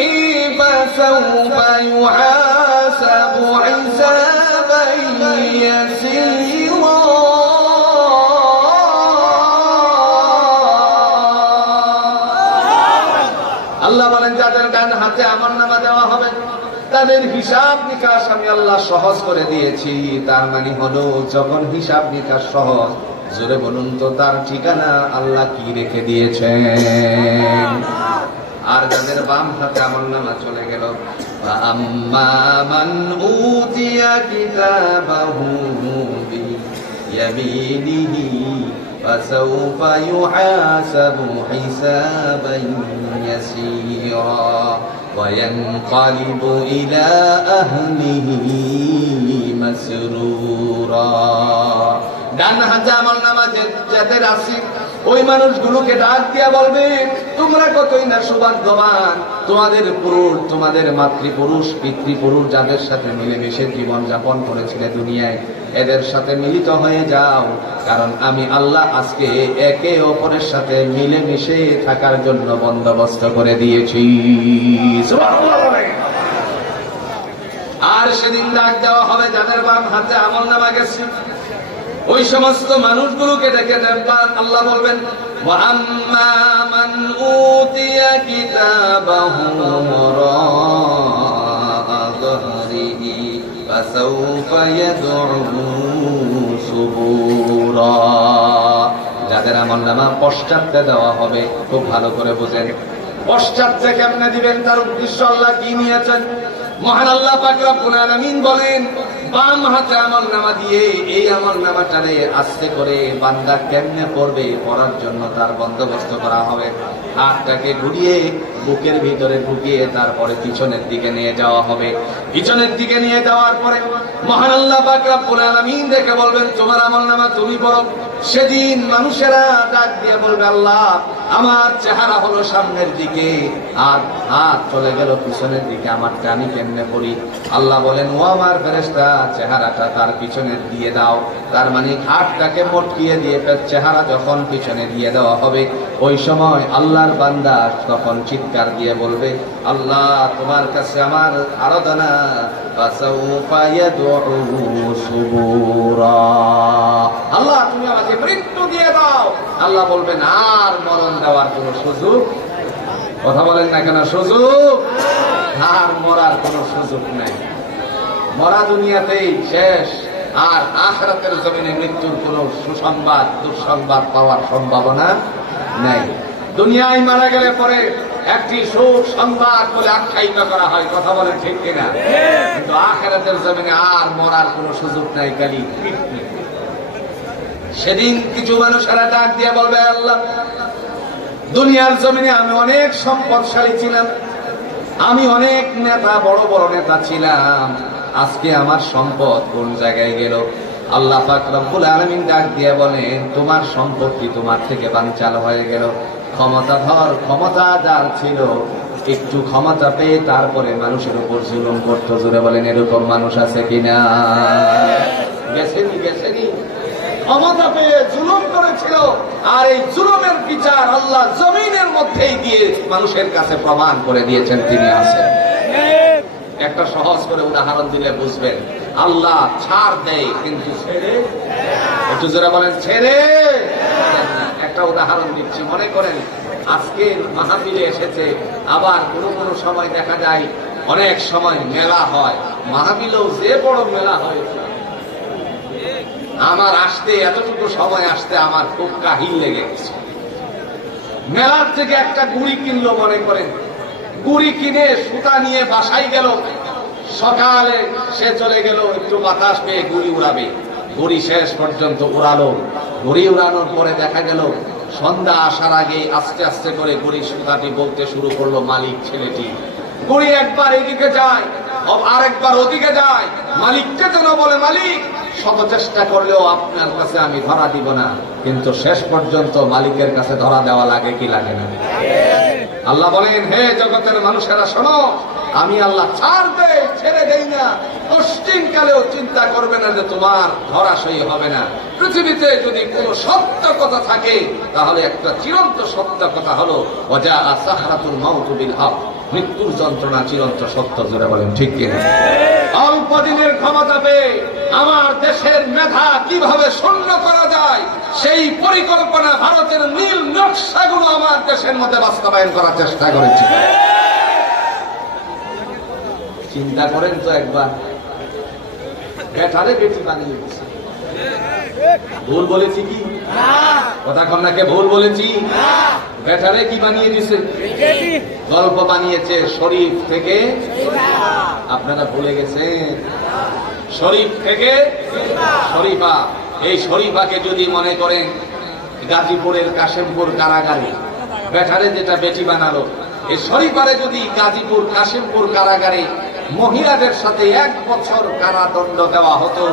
فَسَوْفَ يُحَاسَبُ حِسَابًا يَسِيرًا। আল্লাহ বলেন যাদের ডান হাতে আমলনামা দেওয়া হবে তাদের হিসাব নিকাশ আমি আল্লাহ সহজ করে দিয়েছি। তার মানে হলো যখন হিসাব নিকাশ সহজ, জোরে বলুন তো তার ঠিকানা আল্লাহ কি রেখে দিয়েছেন। আর যাদের বাম হাতে আমলনামা চলে গেল, আম্মা মান উতিয়া কিতাবাহু বিয়ামিনিহি فسوف يحاسب حسابا يسيرا وينقلب إلى أهله مسرورا। ডান হাতে আমলনামা যাদের আছে ওই মানুষগুলোকে ডাক দিয়া বলবে তোমরা কতই না সৌভাগ্যবান, তোমাদের পুরুষ, তোমাদের মাতৃপুরুষ, পিতৃপুরুষ যাদের সাথে মিলেমিশে জীবন যাপন করেছিলে দুনিয়ায়, এদের সাথে মিলিত হয়ে যাও, কারণ আমি আল্লাহ আজকে একে অপরের সাথে মিলেমিশে থাকার জন্য বন্দোবস্ত করে দিয়েছি। আর সেদিন ডাক দেওয়া হবে যাদের বাম হাতে আমলনামা গেছে ওই সমস্ত মানুষগুলোকে ডেকে দেখবেন আল্লাহ বলবেন ওয়াম্মা মান উতিয়া কিতাবাহু ওয়ারাআ যাহরিহি ফাসাউফা ইয়াদউ সুবুরা। যাদের আমলনামা পশ্চাতে দেওয়া হবে, খুব ভালো করে বুঝেন পশ্চাতে কেমনে দিবেন তার উদ্দেশ্য আল্লাহ কি নিয়েছেন। মহান আল্লাহ পাক রব্বুল আলামিন বলেন বাম হাতে আমলনামা দিয়ে এই আমলনামাটারে আস্তে করে বান্দা কেমনে পড়বে পড়ার জন্য তার বন্দোবস্ত করা হবে। হাতটাকে ঘুরিয়ে বুকের ভিতরে ঢুকিয়ে তারপরে পিছনের দিকে নিয়ে যাওয়া হবে। পিছনের দিকে নিয়ে যাওয়ার পরে মহান আল্লাহ পাক রব্বুল আলামিন দেখে বলবেন তোমার আমলনামা তুমি পড়ো। সেদিন মানুষেরা ডাক দিয়ে বলবে আল্লাহ আমার চেহারা হলো সামনের দিকে আর হাত চলে গেল পিছনের দিকে, আমারটা আমি কেমনে পড়ি? আল্লাহ বলেন ও আমার ফেরেশতা চেহারাটা তার পিছনে দিয়ে দাও। তার মানে হাতটাকে মটকিয়ে দিয়ে চেহারা যখন পিছনে দিয়ে দেওয়া হবে ওই সময় আল্লাহর বান্দা তখন চিৎকার দিয়ে বলবে আল্লাহ তোমার কাছে আমার আরাধনা ফাসাউফা ইয়াদউ সুবুরা। আল্লাহ তুমি আমাকে মৃত্যু দিয়ে দাও। আল্লাহ বলবেন আর মরণ দেওয়ার কোন সুযোগ, কথা বলেন না কেন, সুযোগ আর মরার কোন সুযোগ নাই। মরা দুনিয়াতেই শেষ, আর আখিরাতের জমিনে মৃত্যুর কোন সুসংবাদ দুঃসংবাদ পাওয়ার সম্ভাবনা নাই। দুনিয়ায় মারা গেলে পরে একটি সুসংবাদ বলে আখ্যায়িত করা হয়, কথা বলে ঠিক কিনা? কিন্তু আখিরাতের জমিনে আর মরার কোন সুযোগ নাই, খালি সেদিন কিছু মানুষেরা ডাক দিয়ে বলবে আল্লাহ দুনিয়ার জমিনে আমি অনেক সম্পদশালী ছিলাম, আমি অনেক নেতা, বড় বড় নেতা ছিলাম, আজকে আমার সম্পদ কোন জায়গায় গেল? আল্লাহ পাক রব্বুল আলামিন ডাক দিয়ে বলেন তোমার সম্পত্তি তোমার থেকে বানচাল হয়ে গেল। ক্ষমতা যার ছিল একটু ক্ষমতা পেয়ে তারপরে মানুষের উপর জুলুম করতো, জোরে বলেন এরকম মানুষ আছে কিনা? গেছেনি ক্ষমতা পেয়ে জুলুম করেছে। হয়েছিল, আর এই জুলুমের বিচার আল্লাহ জমিনের মধ্যেই দিয়ে মানুষের কাছে প্রমাণ করে দিয়েছেন তিনি আছেন। একটা সহজ করে উদাহরণ দিলে বুঝবেন, আল্লাহ ছাড় দেয় কিন্তু ছেড়ে, একটু জোরে বলেন ছেড়ে। একটা উদাহরণ দিচ্ছি, মনে করেন আজকে মাহফিলে এসেছে, আবার কোনো কোনো সময় দেখা যায় অনেক সময় মেলা হয়, মাহফিলেও যে বড় মেলা হয়েছে, আমার আসতে এতটুকু সময় আসতে আমার খুব কাহিল লেগে গেছে। মেলার থেকে একটা গুড়ি কিনলো, মনে করেন গুড়ি কিনে সুতা নিয়ে বাসায় গেল, সকালে সে চলে গেল একটু বাতাস পেয়ে গুড়ি উড়াবে, গুড়ি শেষ পর্যন্ত উড়ালো। গুড়ি উড়ানোর পরে দেখা গেল সন্ধ্যা আসার আগে আস্তে আস্তে করে গুড়ি সুতাটি বলতে শুরু করলো মালিক ছেলেটি। গুড়ি একবার এদিকে যায়, আরেকবার ওদিকে যায়, মালিককে যেন বলে মালিক শত চেষ্টা করলেও আপনার কাছে আমি ধরা দিব না, কিন্তু শেষ পর্যন্ত মালিকের কাছে ধরা দেওয়া লাগে কি লাগে না? আল্লাহ বলেন, হে জগতের মানুষেরা শোনো, আমি আল্লাহ ছাড় দেই, ছেড়ে দেই না। পশ্চিম কালেও চিন্তা করবে না যে তোমার ধরাশয়ী হবে না। পৃথিবীতে যদি কোন সত্য কথা থাকে তাহলে একটা চিরন্ত সত্য কথা হলো ওয়াজা সাহরাতুল মাউত বিল হক, মৃত্যুর যন্ত্রণা চিরন্ত সত্য। জোরে বলেন ঠিক কিনা? অল্প দিনের ক্ষমতা পেয়ে আমার দেশের মেধা কিভাবে শূন্য করা যায় সেই পরিকল্পনা, ভারতের নীল নকশাগুলো আমার দেশের মধ্যে বাস্তবায়ন করার চেষ্টা করেছি। চিন্তা করেন তো একবার, বেটারে বেটি বানিয়ে দিচ্ছে। ভুল বলেছি কি? কথা কন্যাকে ভুল বলেছি? বেটারে কি বানিয়ে দিছে? গল্প বানিয়েছে শরীফ থেকে, আপনারা ভুলে গেছেন, শরীফ থেকে শরীফা। এই শরীফাকে যদি মনে করেন গাজীপুরের কাশেমপুর কারাগারে বেটারে যেটা বেটি বানালো, এই শরীফারে যদি গাজীপুর কাশেমপুর কারাগারে মহিলাদের সাথে 1 বছর কারাদণ্ড দেওয়া হতো,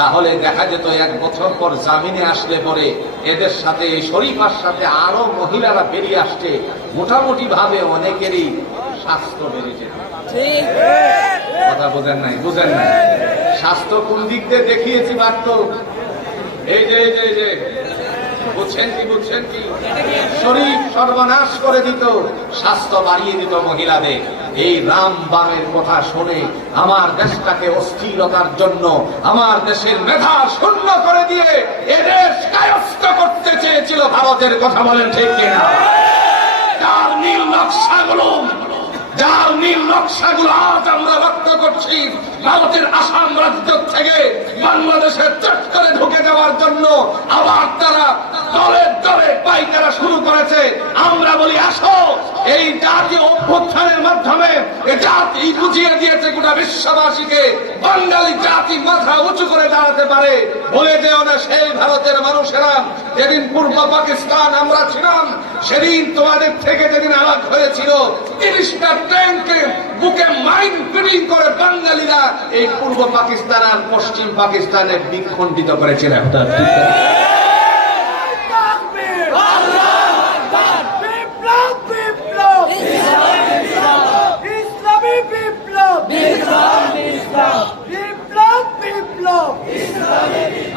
তাহলে দেখা যেত 1 বছর পর জামিনে আসলে পরে এদের সাথে, এই শরীফার সাথে আরো মহিলারা বেরিয়ে আসছে, মোটামুটি ভাবে অনেকেরই স্বাস্থ্য বেড়ে যেত। কথা বোঝেন নাই? বুঝেন নাই? স্বাস্থ্য কোন দিক দিয়ে দেখিয়েছি বার্ত, এই যে এই যে এই যে বুঝছেন কি? বুঝছেন কি? শরীফ সর্বনাশ করে দিত, স্বাস্থ্য বাড়িয়ে দিত মহিলাদের। এই রাম বামের কথা শুনে আমার দেশটাকে অস্থিরতার জন্য, আমার দেশের মেধা শূন্য করে দিয়ে এদেশ কায়স্থ করতে চেয়েছিল ভারতের। কথা বলেন ঠিক কিনা? যার নীল নকশাগুলো, যার নীল নকশাগুলো আজ আমরা লক্ষ্য করছি, ভারতের আসাম রাজ্য থেকে বাংলাদেশের চট করে ঢুকে যাওয়ার জন্য আবার তারা দলে দলে পাইকারা শুরু করেছে। আমরা বলি আসো, এই জাতীয় অভ্যুত্থানের মাধ্যমে এই জাতি বুঝিয়ে দিয়েছে গোটা বিশ্ববাসীকে, বাঙালি জাতি মাথা উঁচু করে দাঁড়াতে পারে। বলে যেও না সেই ভারতের মানুষেরা, যেদিন পূর্ব পাকিস্তান আমরা ছিলাম, সেদিন তোমাদের থেকে যেদিন আলাদা হয়েছিল 30টা ট্যাঙ্কে বুকে মাইন ফিটিং করে বাঙালিরা এই পূর্ব পাকিস্তান আর পশ্চিম পাকিস্তানে বিখণ্ডিত করেছিলেন।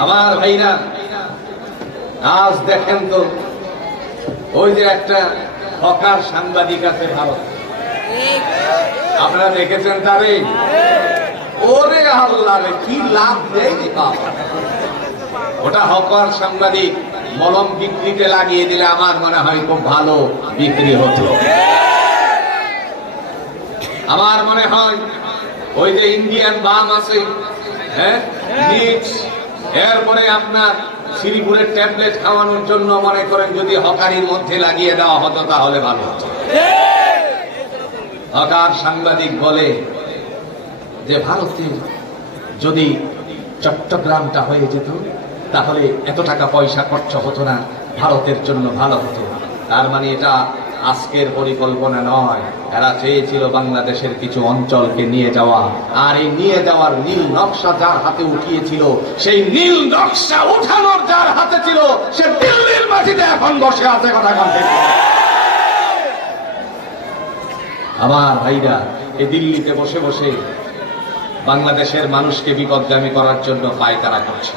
আমার ভাইরা, আজ দেখেন তো, ওই যে একটা হকার সাংবাদিক আছে ভারত, আপনারা দেখেছেন তারে? ওরে আল্লাহ রে, কি লাভ দেয় বাবা! ওটা হকার সাংবাদিক, মলম বিক্রিতে লাগিয়ে দিলে আমার মনে হয় খুব ভালো বিক্রি হতো। আমার মনে হয় ওই যে ইন্ডিয়ান বাম আছে, হ্যাঁ, মিক্স, এরপরে আপনার শ্রীপুরের ট্যাবলেট খাওয়ানোর জন্য মনে করেন যদি হকারির মধ্যে লাগিয়ে দেওয়া হতো তাহলে ভালো হতো। হকার সাংবাদিক বলে যে ভারতে যদি চট্টগ্রামটা হয়ে যেত তাহলে এত টাকা পয়সা খরচ হতো না, ভারতের জন্য ভালো হতো। তার মানে এটা আজকের পরিকল্পনা নয়, এরা চেয়েছিল বাংলাদেশের কিছু অঞ্চলকে নিয়ে যাওয়া। আর এই নিয়ে যাওয়ার নীল নকশা যার হাতে উঠিয়েছিল, সেই নীল নকশা উঠানোর যার হাতে ছিল, সে দিল্লির মাটিতে এখন বসে আছে। কথা বলতে আমার ভাইরা, এই দিল্লিতে বসে বসে বাংলাদেশের মানুষকে বিপদগামী করার জন্য পায়তারা করছে।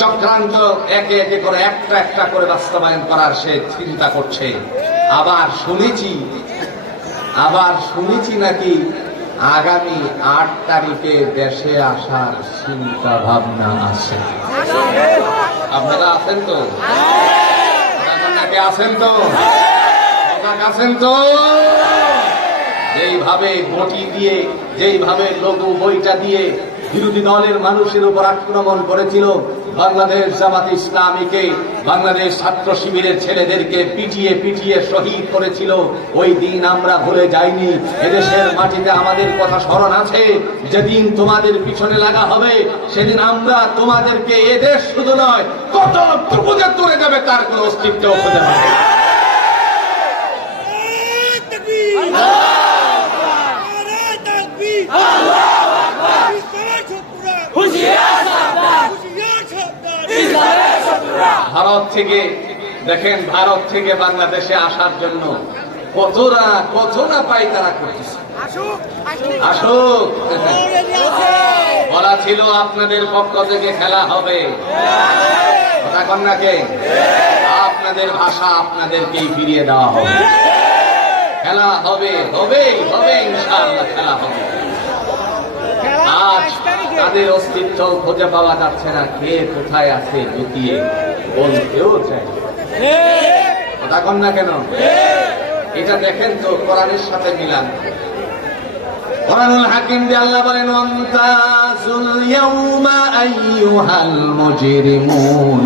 চক্রান্ত একে একে করে একটা একটা করে বাস্তবায়ন করার সে চিন্তা করছে। আবার শুনেছি নাকি আগামী 8 তারিখে দেশে আসার চিন্তা ভাবনা আছে। আপনারা আছেন তো? আছেন তো? আছেন তো? যেইভাবে বটি দিয়ে, যেইভাবে লঘু বইটা দিয়ে বিরোধী দলের মানুষের উপর আক্রমণ করেছিল, বাংলাদেশ জামাত ইসলামীকে, বাংলাদেশ ছাত্র শিবিরের ছেলেদেরকে পিটিয়ে পিটিয়ে শহীদ করেছিল, ওই দিন আমরা ভুলে যাইনি। এদেশের মাটিতে আমাদের কথা স্মরণ আছে। যেদিন তোমাদের পিছনে লাগা হবে, সেদিন আমরা তোমাদেরকে এদেশ শুধু নয়, কতটুকু যে তুলে যাবে তার কোন অস্তিত্ব খুঁজে পাবে। ভারত থেকে দেখেন, ভারত থেকে বাংলাদেশে আসার জন্য কত না পায়তারা করতেছে। আসুক, বলা ছিল আপনাদের পক্ষ থেকে খেলা হবে, কথা কন্যাকে আপনাদের ভাষা আপনাদেরকেই ফিরিয়ে দেওয়া হবে। খেলা হবে, ইনশাআল্লাহ খেলা হবে। আজ তাদের অস্তিত্ব খুঁজে পাওয়া যাচ্ছে না, কে কোথায় আছে লুকিয়ে বলতেও চাই, কথা কন না কেন? এটা দেখেন তো কোরআনের সাথে মিলান। কোরআনুল হাকিম দিয়ে আল্লাহ বলেন, ওয়ামতাজুল ইয়াউমা আইয়ুহাল মুজরিমুন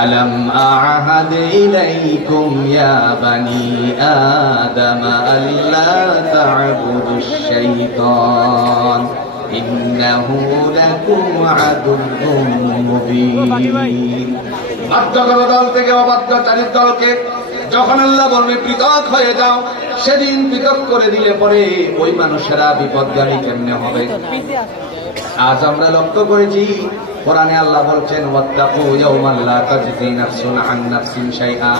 আলাম আ'হাদ ইলাইকুম ইয়া বানি আদম আল্লা তা'বুদুশ শাইতান ইন্নাহু লাকুম আদুউম মুবিন। বাধ্যগত দল থেকে অবাধ্যচারী দলকে যখন আল্লাহ বলবে পৃথক হয়ে যাও, সেদিন পৃথক করে দিলে পরে ওই মানুষেরা বিপদগামী কেমনে হবে? আজ আমরা লক্ষ্য করেছি, কোরআনে আল্লাহ বলছেন, ওয়াত্তাকু ইয়াওমান লা তাজজি নাফসুন আন নাফসিন শাইআ।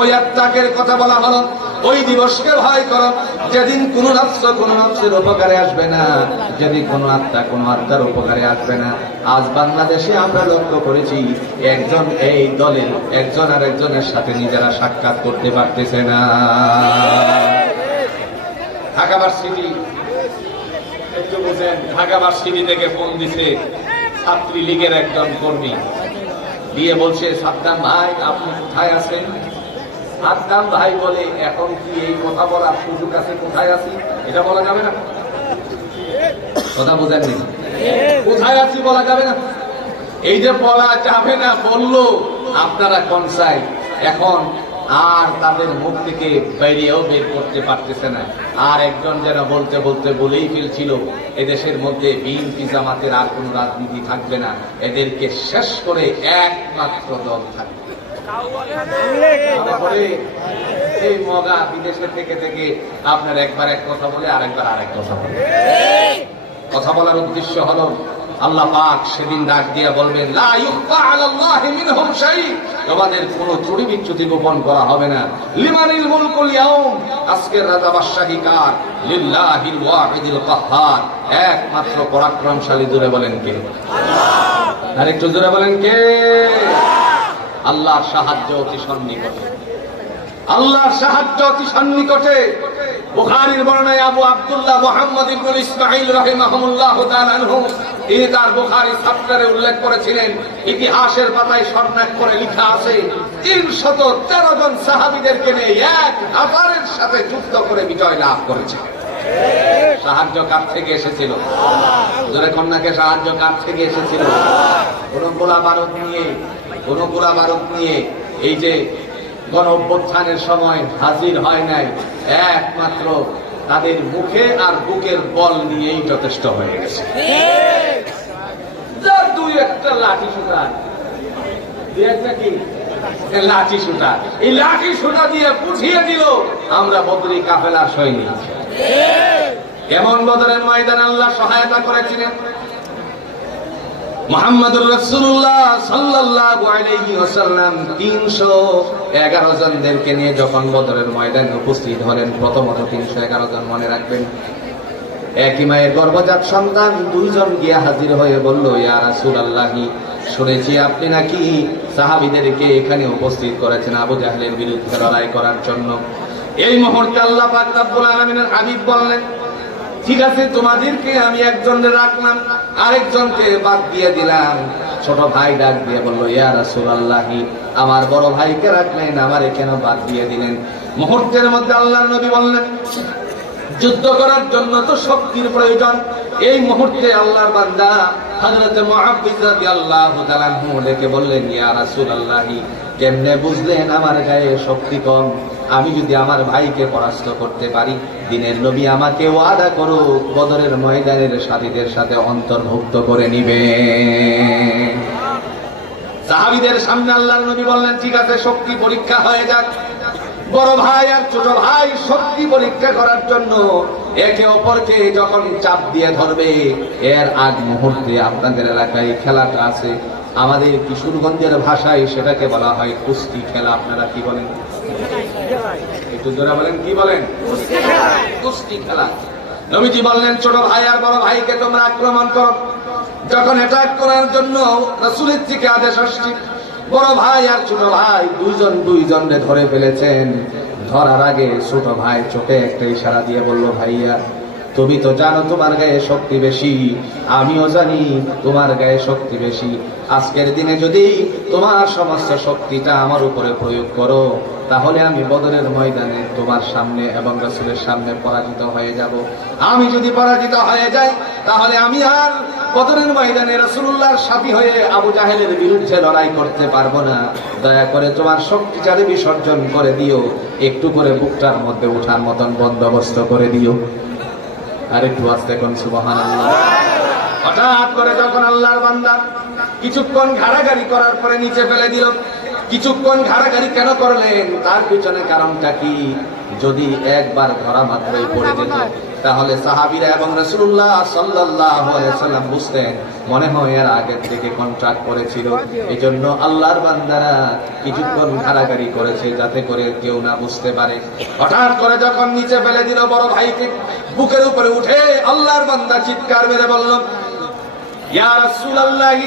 ওই আত্মাকের কথা বলা হলো, ওই দিবসকে ভয় করো যেদিন কোন নফসের উপকারে আসবে না, যেদিন কোন আত্মার উপকারে আসবে না। আজ বাংলাদেশে আমরা লক্ষ্য করেছি, একজন এই দলের একজন আর একজনের সাথে নিজেরা সাক্ষাৎ করতে পারতেছে না। ঢাকা ভার্সিটি, একটু বুঝেন, ঢাকা ভার্সিটি থেকে ফোন দিছে ছাত্রী লীগের একজন কর্মী, দিয়ে বলছে, সাদ্দাম ভাই আপনি কোথায় আছেন? সাদ্দাম ভাই বলে, এখন কি এই কথা বলার সুযোগ আছে? কোথায় আছি এটা বলা যাবে না, কথা বোঝেননি? কোথায় আছি বলা যাবে না। এই যে বলা যাবে না বললো, আপনারা কনসাই এখন আর তাদের মুখ থেকে বেরিয়েও বের করতে পারতেছে না। আর একজন যেন বলতে বলতে বলেই ফেলছিল, এদেশের মধ্যে বিএনপি জামাতের আর কোন রাজনীতি থাকবে না, এদেরকে শেষ করে একমাত্র দল থাকবে। এই মগা বিদেশে থেকে থেকে আপনার একবার এক কথা বলে আরেকবার আরেক কথা বলে। কথা বলার উদ্দেশ্য হলো, আল্লাহ পাক সেদিন ডাক দিয়ে বলবেন, লা ইউখফা আলাল্লাহি মিনহুম শাই, তোমাদের কোনো ত্রুটি বিচ্যুতি গোপন করা হবে না। লিমানিল মুলকুল ইয়াউম, আজকের রাজা বাদশাহী কার? লিল্লাহিল ওয়াহিদিল কাহ্হার, একমাত্র পরাক্রমশালী। জোরে বলেন কে? আল্লাহ। আরেকটু জোরে বলেন কে? আল্লাহর সাহায্য অতি সন্নিকটে, আল্লাহর সাহায্য অতি সন্নিকটে। বুখারীর বর্ণনায় আবু আব্দুল্লাহ মুহাম্মদ ইবনে ইসমাঈল রাহিমাহুল্লাহ তাআলা আনহু, তিনি তার বুখারী চ্যাপ্টারে উল্লেখ করেছিলেন, ইতিহাসের পাতায় স্বর্ণাক্ষরে লেখা আছে 313 জন সাহাবীদেরকে নিয়ে 1000-এর সাথে যুদ্ধ করে বিজয় লাভ করেছে। সাহায্য কার থেকে এসেছিল? জোরে কন্যাকে, সাহায্য কার থেকে এসেছিল? কোন গোলা বারুদ নিয়ে এই যে গণ অভ্যুত্থানের সময় হাজির হয় নাই, একমাত্র তাদের মুখে আর বুকের বল নিয়েই যথেষ্ট হয়ে গেছে। দুই একটা লাঠি সুতা, লাঠি সুতা, এই লাঠি সুতা দিয়ে বুঝিয়ে দিল আমরা বদরি কাফেলার সৈনিক। এমন বদরের ময়দানে আল্লাহ সহায়তা করেছিলেন। মুহাম্মদুর রাসূলুল্লাহ সাল্লাল্লাহু আলাইহি ওয়াসাল্লাম 311 জনদেরকে নিয়ে যখন বদরের ময়দানে উপস্থিত হলেন, প্রথমত 311 জন মনে রাখবেন, একই মায়ের গর্ভজাত সন্তান 2 জন গিয়া হাজির হয়ে বলল, ইয়া রাসূলুল্লাহ, শুনেছি আপনি নাকি সাহাবীদেরকে এখানে উপস্থিত করেছেন আবু জাহলের বিরুদ্ধে লড়াই করার জন্য। এই মুহূর্তে আল্লাহ পাক রব্বুল আলামিনের হাবিব বললেন, ঠিক আছে, তোমাদেরকে আমি একজনকে রাখলাম, আরেকজনকে বাদ দিয়ে দিলাম। ছোট ভাই ডাক দিয়ে বলল, ইয়া রাসূলুল্লাহ, আমার বড় ভাইকে রাখলেন, আমারে কেন বাদ দিয়ে দিলেন? মুহূর্তের মধ্যে আল্লাহর নবী বললেন, যুদ্ধ করার জন্য তো শক্তির প্রয়োজন। এই মুহূর্তে আল্লাহর বান্দা হযরত মুআবিজ রাদিয়াল্লাহু তাআলা ডেকে বললেন, ইয়া রাসূলুল্লাহ, কেমনে বুঝলেন আমার গায়ে শক্তি কম? আমি যদি আমার ভাইকে পরাস্ত করতে পারি, দিনের নবী আমাকে ওয়াদা করো বদরের ময়দানের সাথীদের সাথে অন্তর্ভুক্ত করে নিবে। সাহাবীদের সামনে আল্লাহর নবী বললেন, ঠিক আছে, শক্তি পরীক্ষা হয়ে যাক। বড় ভাই আর ছোট ভাই শক্তি পরীক্ষা করার জন্য একে অপরকে যখন চাপ দিয়ে ধরবে, এর আগ মুহূর্তে আপনাদের এলাকায় খেলাটা আছে, আমাদের কিশোরগঞ্জের ভাষায় সেটাকে বলা হয় কুস্তি খেলা। আপনারা কি বলেন? একটু জোরে বলেন, কি বলেন? কুস্তি খেলা। নবীজি বললেন, ছোট ভাই আর বড় ভাইকে তোমরা আক্রমণ করো। যখন অ্যাটাক করার জন্য রাসূলের থেকে আদেশ আসছে, বড় ভাই আর ছোট ভাই দুইজনকে ধরে ফেলেছেন। ধরার আগে ছোট ভাই চোখে একটা ইশারা দিয়ে বলল, ভাইয়া, তুমি তো জানো তোমার গায়ে শক্তি বেশি, আমিও জানি তোমার গায়ে শক্তি বেশি। আজকের দিনে যদি তোমার সমস্ত শক্তিটা আমার উপরে প্রয়োগ করো, তাহলে আমি বদরের ময়দানে তোমার সামনে এবং রাসূলের সামনে পরাজিত হয়ে যাব। আমি যদি পরাজিত হয়ে যাই, তাহলে আমি আর বদরের ময়দানে রাসূলুল্লাহর সাথী হয়ে আবু জাহেলের বিরুদ্ধে লড়াই করতে পারবো না। দয়া করে তোমার শক্তিটারে বিসর্জন করে দিও, একটু করে বুকটার মধ্যে ওঠার মতন বন্দোবস্ত করে দিও। আর একটু আস্তে কোন সুবহানাল্লাহ। হঠাৎ করে যখন আল্লাহর বান্দা কিছুক্ষণ ঘাড়াঘাড়ি করার পরে নিচে ফেলে দিল। কিছুক্ষণ ঘাড়াঘাড়ি কেন করলেন, তার পিছনে কারণটা কি? যদি একবার ধরা মাত্রই পড়ে যেত, তাহলে সাহাবীরা এবং রাসূলুল্লাহ সাল্লাল্লাহু আলাইহি সাল্লাম বুঝতেন মনে হয় এর আগের থেকে কন্ট্রাক্ট করেছিল। এজন্য আল্লাহর বান্দারা কিছুক্ষণ ঘাড়াঘাড়ি করেছে যাতে করে কেউ না বুঝতে পারে। হঠাৎ করে যখন নিচে ফেলে দিল বড় ভাইকে, বুকের উপরে উঠে আল্লাহর বান্দা চিৎকার মেরে বলল, ইয়া রাসূলুল্লাহ,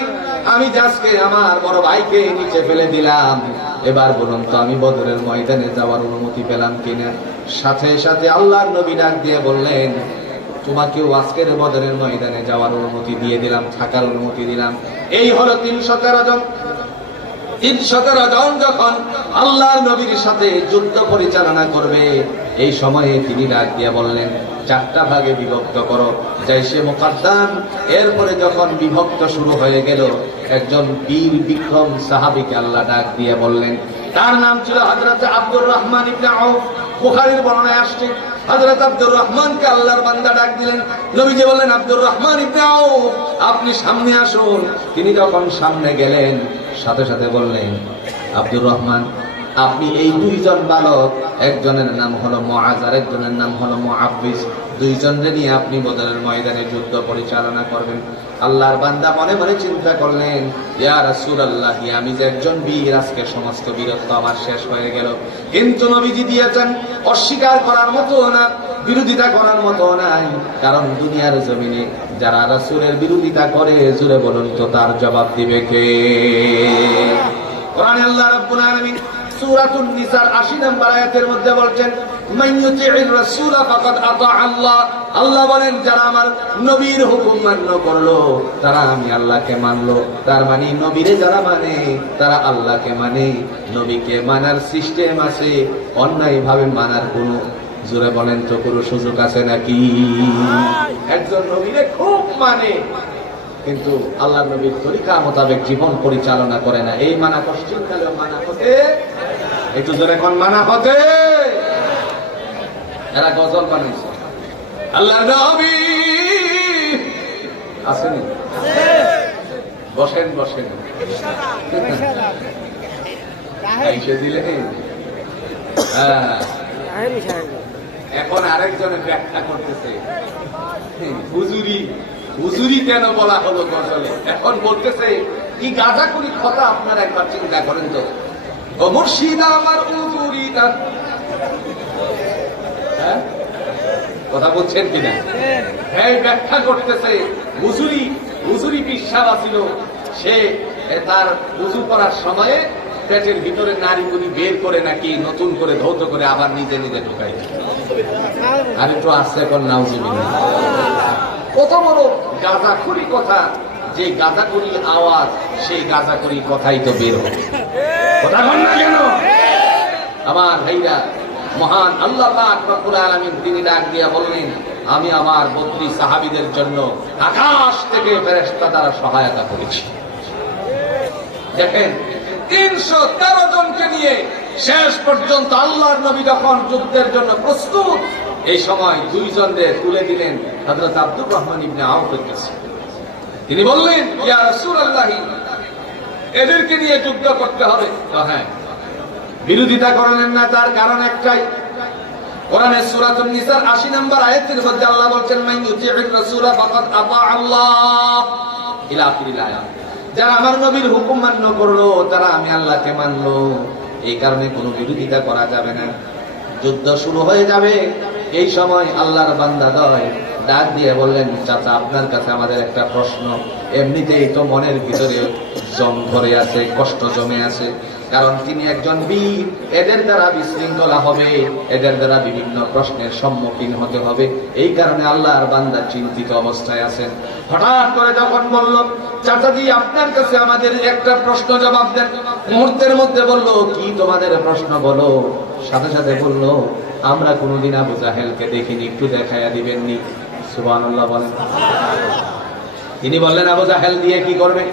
আমি আজকে আমার বড় ভাইকে নিচে ফেলে দিলাম, এবার বলুন তো আমি বদরের ময়দানে যাওয়ার অনুমতি পেলাম কিনা? সাথে সাথে আল্লাহর নবী ডাক দিয়ে বললেন, তোমাকেও আজকের বদরের ময়দানে যাওয়ার অনুমতি দিয়ে দিলাম, থাকার অনুমতি দিলাম। এই হলো 313 জন। 313 জন যখন আল্লাহর নবীর সাথে যুদ্ধ পরিচালনা করবে, এই সময়ে তিনি ডাক দিয়ে বললেন, 4টা ভাগে বিভক্ত করো জাইশে মুকাদ্দাম। এরপরে যখন বিভক্ত শুরু হয়ে গেল, একজন বীর বিক্রম সাহাবীকে আল্লাহ ডাক দিয়ে বললেন, তার নাম ছিল হযরত আব্দুর রহমান ইবনে আউফ। বুখারীর বর্ণনায় আসছে, হযরত আব্দুর রহমানকে আল্লাহর বান্দা ডাক দিলেন। নবীজি বললেন, আব্দুর রহমান ইবনে আউফ, আপনি সামনে আসুন। তিনি যখন সামনে গেলেন, সাথে সাথে বললেন, আব্দুর রহমান, আপনি এই 2 জন বালক, একজনের নাম হলো মুআজ আর একজনের নাম হলো মুআব্বিস, 2 জনকে নিয়ে আপনি বদরের ময়দানে যুদ্ধ পরিচালনা করবেন। আল্লাহর বান্দা মনে মনে চিন্তা করলেন, ইয়া রাসূলুল্লাহ, আমি যে একজন বীর, আজকে সমস্ত বীরত্ব আমার শেষ হয়ে গেল। কিন্তু নবীজি দিয়েছেন, অস্বীকার করার মতো না, বিরোধিতা করার মতো নাই। কারণ দুনিয়ার জমিনে যারা রাসূলের বিরোধিতা করে, জুড়ে বলুন তো তার জবাব দিবে কে? কোরআনে আল্লাহ রাব্বুল আলামিন সূরাতুন নিসার 80 নম্বর আয়াতের মধ্যে বলছেন, মান ইউতি'র রাসূলা ফাকাদ আতা আল্লাহ। আল্লাহ বলেন, যারা আমার নবীর হুকুম মান্য করলো, তারা আমি আল্লাহকে মানলো। তার মানে নবীরে যারা মানে, তারা আল্লাহকে মানে। নবীকে মানার সিস্টেম আছে, অন্যায় ভাবে মানার কোনো, জোরে বলেন তো, কোনো সুযোগ আছে নাকি? একজন নবীরে খুব মানে, কিন্তু আল্লাহ নবীর তরিকা মোতাবেক জীবন পরিচালনা করে না। এই মানা কষ্টিনকালেও মানা হতে, একটু জোরে কোন মানা হতে। এরা গজল বানাইছে, আল্লাহ নবী আসেনি, বসেন বসেন, এখন আরেকজনের ব্যাখ্যা করতেছে, হুজুরি কেন বলা হলো গজলে? এখন বলতেছে কি গাঁজাখুরি কথা। আপনারা একবার চিন্তা করেন তো, ও মুর্শিদ আমার হুজুরিটা, কথা বলছেন কিনা? হ্যাঁ, ব্যাখ্যা করতেছে, হুজুরি বিশ্বাস ছিল, সে তার উজু করার সময়ে পেটের ভিতরে নারীগুলি বের করে নাকি নতুন করে ধৌত করে আবার নিজে নিজে ঢুকাই। আর একটু আসছে এখন নাউজুবিল্লাহ। কত বড় গাঁজাখুরি কথা, যে গাঁজাখুরি আওয়াজ সেই গাঁজাখুরি কথাই তো বের হবে। কথা বল না কেন আমার ভাইরা? মহান আল্লাহ পাক রব্বুল আলামিন তিনি ডাক দিয়া বললেন, আমি আমার 32 সাহাবীদের জন্য আকাশ থেকে ফেরেশতা দ্বারা সহায়তা করেছি। দেখেন 313 জনকে নিয়ে শেষ পর্যন্ত আল্লাহর নবী যখন যুদ্ধের জন্য প্রস্তুত, এই সময় 2 জনকে তুলে দিলেন হযরত আব্দুর রহমান ইবনে আউফের কাছে। তিনি বললেন, ইয়া রাসূলুল্লাহ, এদেরকে নিয়ে যুদ্ধ করতে হবে। তো হ্যাঁ, বিরোধিতা করলেন না, তার কারণ একটাই। কোরআনের সূরাতুন নিসার 80 নম্বর আয়াতের মধ্যে আল্লাহ বলছেন, মান ইউতি'র রাসূলা ফাকাদ আতা আল্লাহ ইলা আখিরিল আয়াত। যারা আমার নবীর হুকুম মান্য করলো তারা আমি আল্লাহকে মানলো। এই কারণে কোনো বিরোধিতা করা যাবে না। যুদ্ধ শুরু হয়ে যাবে, এই সময় আল্লাহর বান্দাদ্বয় ডাক দিয়ে বললেন, চাচা আপনার কাছে আমাদের একটা প্রশ্ন। এমনিতেই তো মনের ভিতরে জম ধরে আছে, কষ্ট জমে আছে, কারণ তিনি একজন বীর। এদের দ্বারা বিশৃঙ্খলা হবে, এদের দ্বারা বিভিন্ন প্রশ্নের সম্মুখীন হতে হবে। এই কারণে আল্লাহর বান্দা চিন্তিত অবস্থায় আছেন। হঠাৎ করে যখন বলল, চাচাজি আপনার কাছে আমাদের একটা প্রশ্ন জবাব দেন, মুহূর্তের মধ্যে বলল, কি তোমাদের প্রশ্ন বলো? সাথে সাথে বলল, আমরা কোনদিন আবু জাহেলকে দেখিনি, একটু দেখাইয়া দিবেননি? সুবহানাল্লাহ বলেন। তিনি বললেন, আবু জাহেল দিয়ে কি করবে?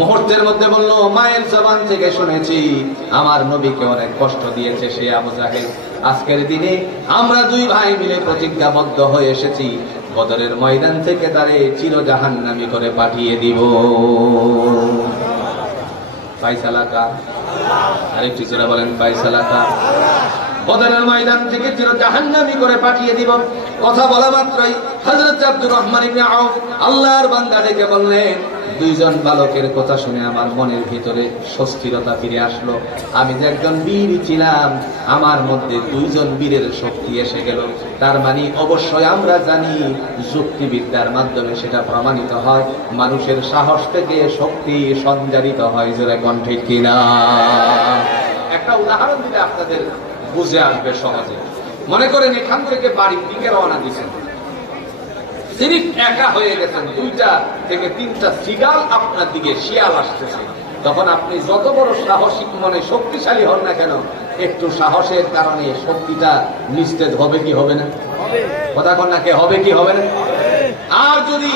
মুহূর্তের মধ্যে বলল, মায়ের জবান থেকে শুনেছি আমার নবীকে অনেক কষ্ট দিয়েছে সে আবু জাহেল। আজকের দিনে আমরা 2 ভাই মিলে প্রতিজ্ঞাবদ্ধ হয়ে এসেছি, বদরের ময়দান থেকে তারে চির জাহান্নামী করে পাঠিয়ে দিব। ফায়সালা কার? আরেকটু জোরে বলেন, ফায়সালা কার? বদরের ময়দান থেকে চির জাহান্নামী করে পাঠিয়ে দিব। কথা বলা মাত্রই হযরত আব্দুর রহমান ইবনে আউফ আল্লাহর বান্দা ডেকে বললেন, 2 জন বালকের কথা শুনে আমার মনের ভিতরে স্বস্তিরতা ফিরে আসলো। আমি যে একজন বীর ছিলাম, আমার মধ্যে 2 জন বীরের শক্তি এসে গেল। তার মানে অবশ্যই আমরা জানি যুক্তিবিদ্যার মাধ্যমে সেটা প্রমাণিত হয়, মানুষের সাহস থেকে শক্তি সঞ্চারিত হয়। জোরে কোন ঠিক কিনা? একটা উদাহরণ দিলে আপনাদের বুঝে আসবে সহজে। মনে করেন এখান থেকে বাড়ির দিকে রওনা দিয়েছেন, তিনি একা হয়ে গেছেন, 2টা থেকে 3টা সিগাল আপনার দিকে শিয়াল আসতেছে। তখন আপনি যত বড় সাহসী মনে শক্তিশালী হন না কেন, একটু সাহসের কারণে শক্তিটা নিস্তেজ হবে কি হবে না? কথা কন না, কে হবে কি হবে না? আর যদি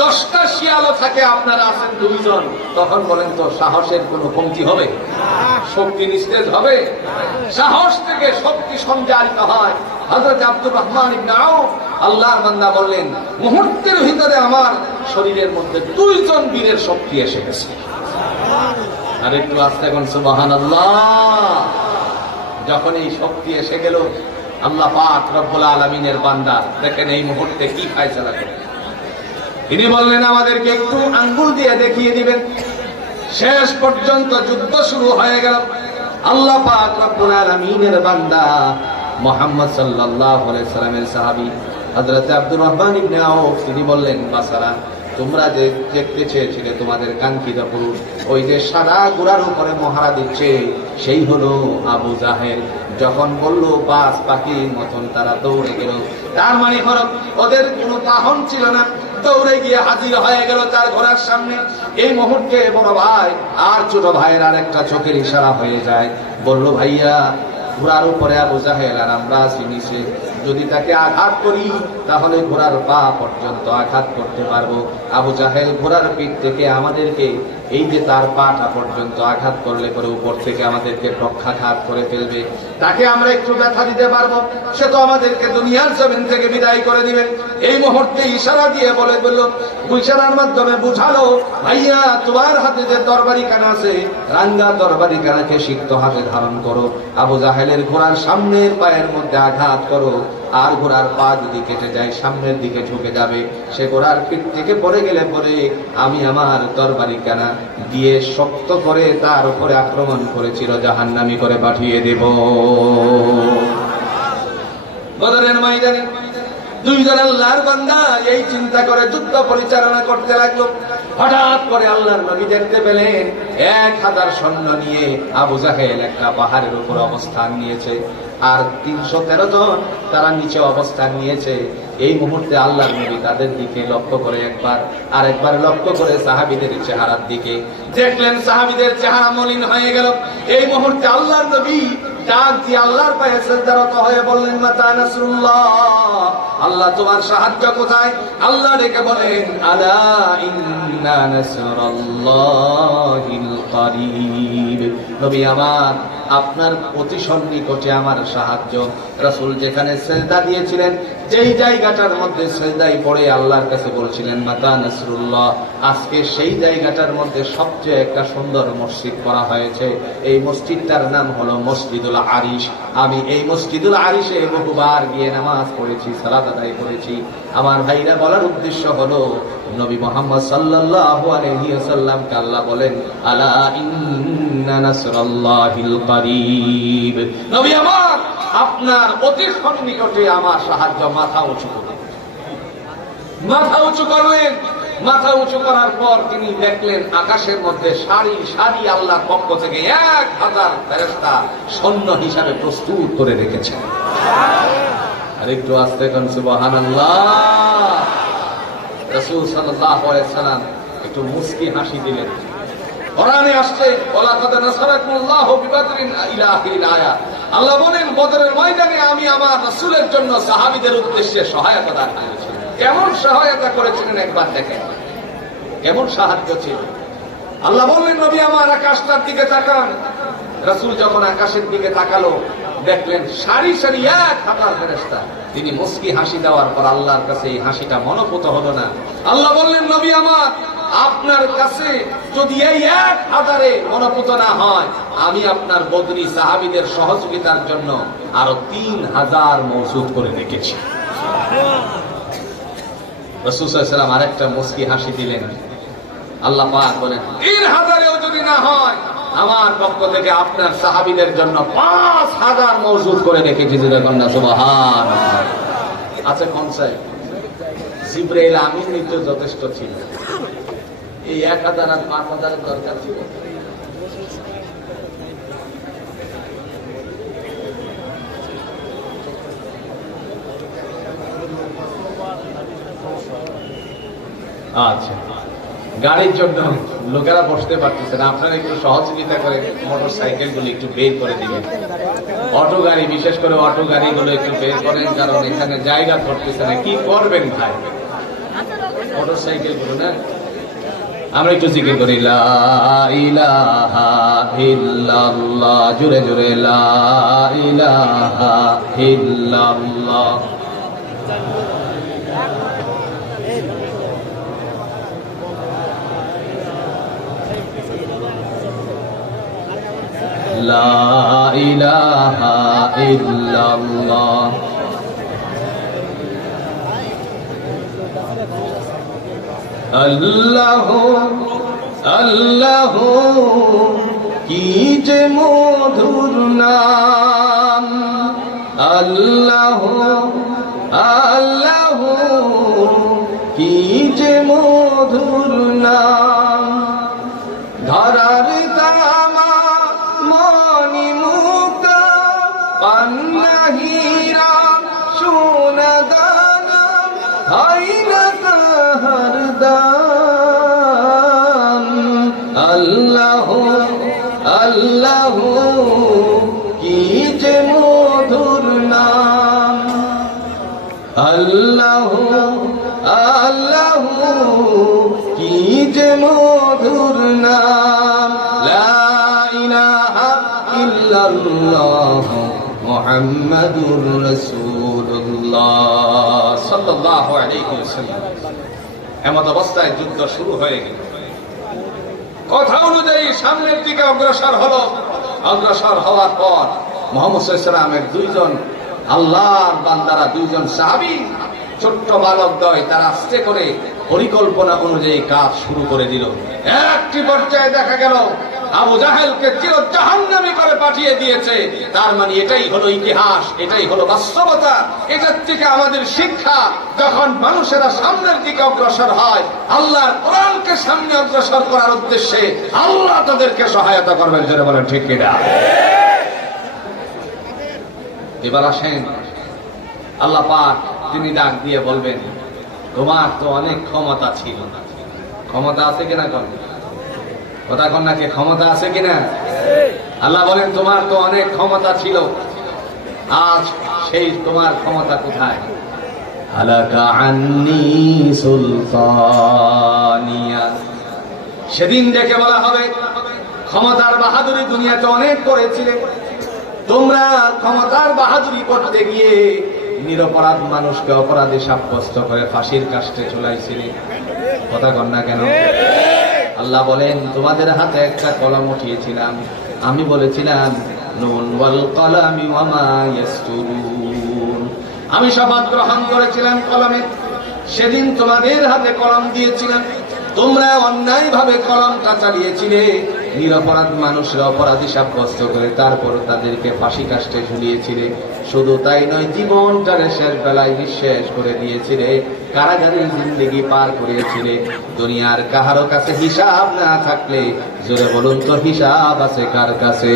10টা শিয়ালও থাকে, আপনারা আছেন 2 জন, তখন বলেন তো সাহসের কোনো কমতি হবে? শক্তি নিস্তেজ হবে? সাহস থেকে শক্তি সঞ্চারিত হয়। হযরত আব্দুর রহমান ইবনে আউফ আল্লাহর বান্দা বললেন, মুহূর্তের ভিতরে আমার শরীরের মধ্যে 2 জন বীরের শক্তি এসে গেছে। আর একটু আস্তে এখন সুবহানাল্লাহ। যখন এই শক্তি এসে গেল, আল্লাহ পাক রব্বুল আলামিনের বান্দা দেখেন এই মুহূর্তে কি ফয়সালা করেন। তিনি বললেন, আমাদেরকে একটু আঙ্গুল দিয়ে দেখিয়ে দিবেন। শেষ পর্যন্ত যুদ্ধ শুরু হয়ে গেল। আল্লাহ পাক রব্বুল আলামিনের বান্দা মুহাম্মদ সাল্লাল্লাহু আলাইহি সাল্লামের সাহাবী হযরত আব্দুর রহমান ইবনে আউফ তিনি বললেন, বাসারা তোমরা যে দেখতে চেয়েছিলে তোমাদের কাঙ্ক্ষিত পুরুষ, ওই যে সাদা ঘোড়ার উপরে মহারা দিচ্ছে, সেই হলো আবু জাহেল। যখন বলল বাস পাখির মতন তারা দৌড়ে গেল। তার মানে হলো ওদের কোনো বাহন ছিল না, দৌড়ে গিয়ে হাজির হয়ে গেল তার ঘোড়ার সামনে। এই মুহূর্তে বড় ভাই আর ছোট ভাইয়ের আর একটা চোখের ইশারা হয়ে যায়। বলল, ভাইয়া ঘোড়ার উপরে আবু জাহেল আর আমরা আছি নিচে, যদি তাকে আঘাত করি তাহলে ঘোড়ার পা পর্যন্ত আঘাত করতে পারবো। আবু জাহেল ঘোড়ার পিঠ থেকে আমাদেরকে এই যে তার পাটা পর্যন্ত আঘাত করলে পরে উপর থেকে আমাদেরকে পক্ষাঘাত করে ফেলবে। তাকে আমরা একটু ব্যথা দিতে পারবো, সে তো আমাদেরকে দুনিয়ার জমিন থেকে বিদায় করে দিবে। এই মুহূর্তে ইশারা দিয়ে বলল, ইশারার মাধ্যমে বুঝালো, ভাইয়া তোমার হাতে যে তরবারি কানা আছে, রাঙ্গা তরবারি কানাকে সিক্ত হাতে ধারণ করো, আবু জাহেলের ঘোড়ার সামনের পায়ের মধ্যে আঘাত করো। আর ঘোড়ার পা যদি কেটে যায় সামনের দিকে ঝুঁকে যাবে, সে ঘোড়ার পিঠ থেকে পড়ে গেলে পরে আমি আমার তরবারি কানা দিয়ে শক্ত করে তার উপরে আক্রমণ করেছিল জাহান্নামী করে পাঠিয়ে দেব। বদরের ময়দানে দুইজন আল্লাহর বান্দা এই চিন্তা করে যুদ্ধ পরিচালনা করতে লাগলো। হঠাৎ করে আল্লাহর নবী দেখতে পেলেন 1000 সৈন্য নিয়ে আবু জাহেল একটা পাহাড়ের উপর অবস্থান নিয়েছে, আর 313 জন তারা নিচে অবস্থান নিয়েছে। এই মুহূর্তে আল্লাহর নবী তাদের দিকে লক্ষ্য করে আরেকবার লক্ষ্য করে সাহাবীদের চেহারার দিকে দেখলেন, সাহাবীদের চেহারা মলিন হয়ে গেল। এই মুহূর্তে আল্লাহর নবী ডাক দিয়ে আল্লাহর পায়ে সিজদারত হয়ে বললেন, মাতা নাসরুল্লাহ, আল্লাহ তোমার সাহায্য কোথায়? আল্লাহ ডেকে বলেন, আলা ইন্না নাসরাল্লাহিল করিব। নবী আমার, আপনার অতি সন্নিকটে আমার সাহায্য। রাসূল যেখানে সিজদা দিয়েছিলেন, যেই জায়গাটার মধ্যে সিজদায় পড়ে আল্লাহর কাছে বলছিলেন মাতা নাসরুল্লাহ, আজকে সেই জায়গাটার মধ্যে সবচেয়ে একটা সুন্দর মসজিদ করা হয়েছে। এই মসজিদটার নাম হলো মসজিদুল আরিশ। আমি এই মসজিদুল আরিশে বহুবার গিয়ে নামাজ পড়েছি, সালাত আদায় করেছি। আমার ভাইরা, বলার উদ্দেশ্য হলো নবী মুহাম্মদ সাল্লাল্লাহু আলাইহি ওয়াসাল্লামকে আল্লাহ বলেন, আলা ইন্না নাসরাল্লাহিল করিব। নবী আমার, আপনার অতি সন্নিকটে আমার সাহায্য। মাথা উঁচু করলেন, মাথা উঁচু করলেন। মাথা উঁচু করার পর তিনি দেখলেন আকাশের মধ্যে সারি সারি আল্লাহর পক্ষ থেকে 1000 ফেরেশতা সৈন্য হিসাবে প্রস্তুত করে রেখেছেন। আর একটু আস্তে কোন সুবহানাল্লাহ। রাসূল সাল্লাল্লাহু আলাইহি সাল্লাম একটু মুস্কি হাসি দিলেন। কোরআনে আসছে, ওয়ালাকাদ নাসারাকুমুল্লাহু বিবাদরিন ইলা আখিরিল আয়াত। আল্লাহ বলেন, বদরের ময়দানে আমি আমার রাসূলের জন্য সাহাবীদের উদ্দেশ্যে সহায়তা দান করেছি। কেমন সহায়তা করেছিলেন একবার দেখেন, কেমন সাহায্য ছিল। আল্লাহ বললেন, নবী আমার আকাশটার দিকে তাকান। রাসূল যখন আকাশের দিকে তাকালো, দেখলেন সারি সারি 1000 ফেরেশতা। তিনি মুস্কি হাসি দেওয়ার পর আল্লাহর কাছে এই হাসিটা মনোপুত হলো না। আল্লাহ বললেন, নবী আমার, আপনার কাছে যদি এই 1000-এ মনোপুত না হয়, আমি আপনার বদরি সাহাবীদের সহযোগিতার জন্য আরো 3000 মওজুদ করে রেখেছি। রাসূল সাল্লাল্লাহু আলাইহি ওয়াসাল্লাম আরেকটা মুস্কি হাসি দিলেন। আল্লাহ পাক বলেন, 3000-এও যদি না হয়, আমার পক্ষ থেকে আপনার সাহাবীদের জন্য 5000 মওজুদ করে রেখেছি। কন্যা সুবহানাল্লাহ। আচ্ছা, কোন সাহেব জিবরাইল আমিন নিতে যথেষ্ট ছিল, এই 1000 আর 5000-এর দরকার ছিল? আচ্ছা, গাড়ির জন্য লোকেরা বসতে পারতেছে না, আপনারা একটু সহযোগিতা করে মোটর সাইকেল গুলো একটু বের করে দিবেন। অটো গাড়ি, বিশেষ করে অটো গাড়িগুলো একটু বের করেন, কারণ এখানে জায়গা ধরতেছে না। কি করবেন ভাই, মোটর সাইকেল গুলো না। আমরা একটু জিকির করি, লা ইলাহা ইল্লাল্লাহ, জোরে জোরে লা ইলাহা ইল্লাল্লাহ। লা ইলাহা ইল্লাল্লাহ। আল্লাহ আল্লাহ কি যে মধুর নাম, আল্লাহ আল্লাহ কি যে মধুর নাম। ধরার তামা মনি মুক্তা পান্না হীরা সোনা দানা, হয় না তাহার দাম। আল্লাহ আল্লাহ কি যে মধুর নাম, আল্লাহ আল্লাহ কি যে মধুর নাম। লা ইলাহা ইল্লাল্লাহ মুহাম্মাদুর রাসূলুল্লাহ সাল্লাল্লাহু আলাইহি ওয়াসাল্লাম। এমত অবস্থায় যুদ্ধ শুরু হয়ে গেল। কথা অনুযায়ী সামনের দিকে অগ্রসর হলো। অগ্রসর হওয়ার পর মুহাম্মদ সাল্লাল্লাহু আলাইহি ওয়াসাল্লামের 2 জন আল্লাহর বান্দারা, 2 জন সাহাবী, ছোট্ট বালক দ্বয়, তারা আস্তে করে পরিকল্পনা অনুযায়ী কাজ শুরু করে দিল। একটি পর্যায়ে দেখা গেল আবু জাহেলকে চির জাহান্নামী করে পাঠিয়ে দিয়েছে। তার মানে এটাই হলো ইতিহাস, এটাই হলো বাস্তবতা। এটার থেকে আমাদের শিক্ষা, যখন মানুষেরা সামনের দিকে অগ্রসর হয়, আল্লাহর কোরআনকে সামনে অগ্রসর করার উদ্দেশ্যে আল্লাহ তাদেরকে সহায়তা করবেন। যারা বলেন ঠিক কিনা? এবার আসেন, আল্লাহ পাক তিনি ডাক দিয়ে বলবেন, তোমার তো অনেক ক্ষমতা ছিল। ক্ষমতা আছে কিনা? কথা কন নাকি? ক্ষমতা আছে কিনা? আল্লাহ বলেন, তোমার তো অনেক ক্ষমতা ছিল, আজ সেই তোমার ক্ষমতা কোথায়? হালাকা আন্নি সুলতানিয়া। সেদিন ডেকে বলা হবে, ক্ষমতার বাহাদুরি দুনিয়াতে অনেক করেছিলে, তোমরা ক্ষমতার বাহাদুরি করতে গিয়ে নিরপরাধ মানুষকে অপরাধী সাব্যস্ত করে ফাঁসির কাস্টে ঝুলাইছিলে। কথা কন না কেন? আল্লাহ বলেন, তোমাদের হাতে একটা কলম উঠিয়েছিলাম, আমি বলেছিলাম নুন ওয়াল কলামি ওয়া মা ইয়াসতুরুন। আমি শপথ গ্রহণ করেছিলাম কলমে। সেদিন তোমাদের হাতে কলম দিয়েছিলাম, তোমরা অন্যায় ভাবে কলমটা চালিয়েছিলে, নিরপরাধ মানুষের অপরাধী সাব্যস্ত করে তারপর তাদেরকে ফাঁসি কাস্টে ঝুলিয়েছিলে। শুধু তাই নয়, জীবনটারে শেষ বেলায় নিঃশেষ করে দিয়েছিলে, কারাগারের জিন্দেগি পার করিয়েছিলে। দুনিয়ার কাহারো কাছে হিসাব না থাকলে জোরে বলুন তো হিসাব আছে কার কাছে?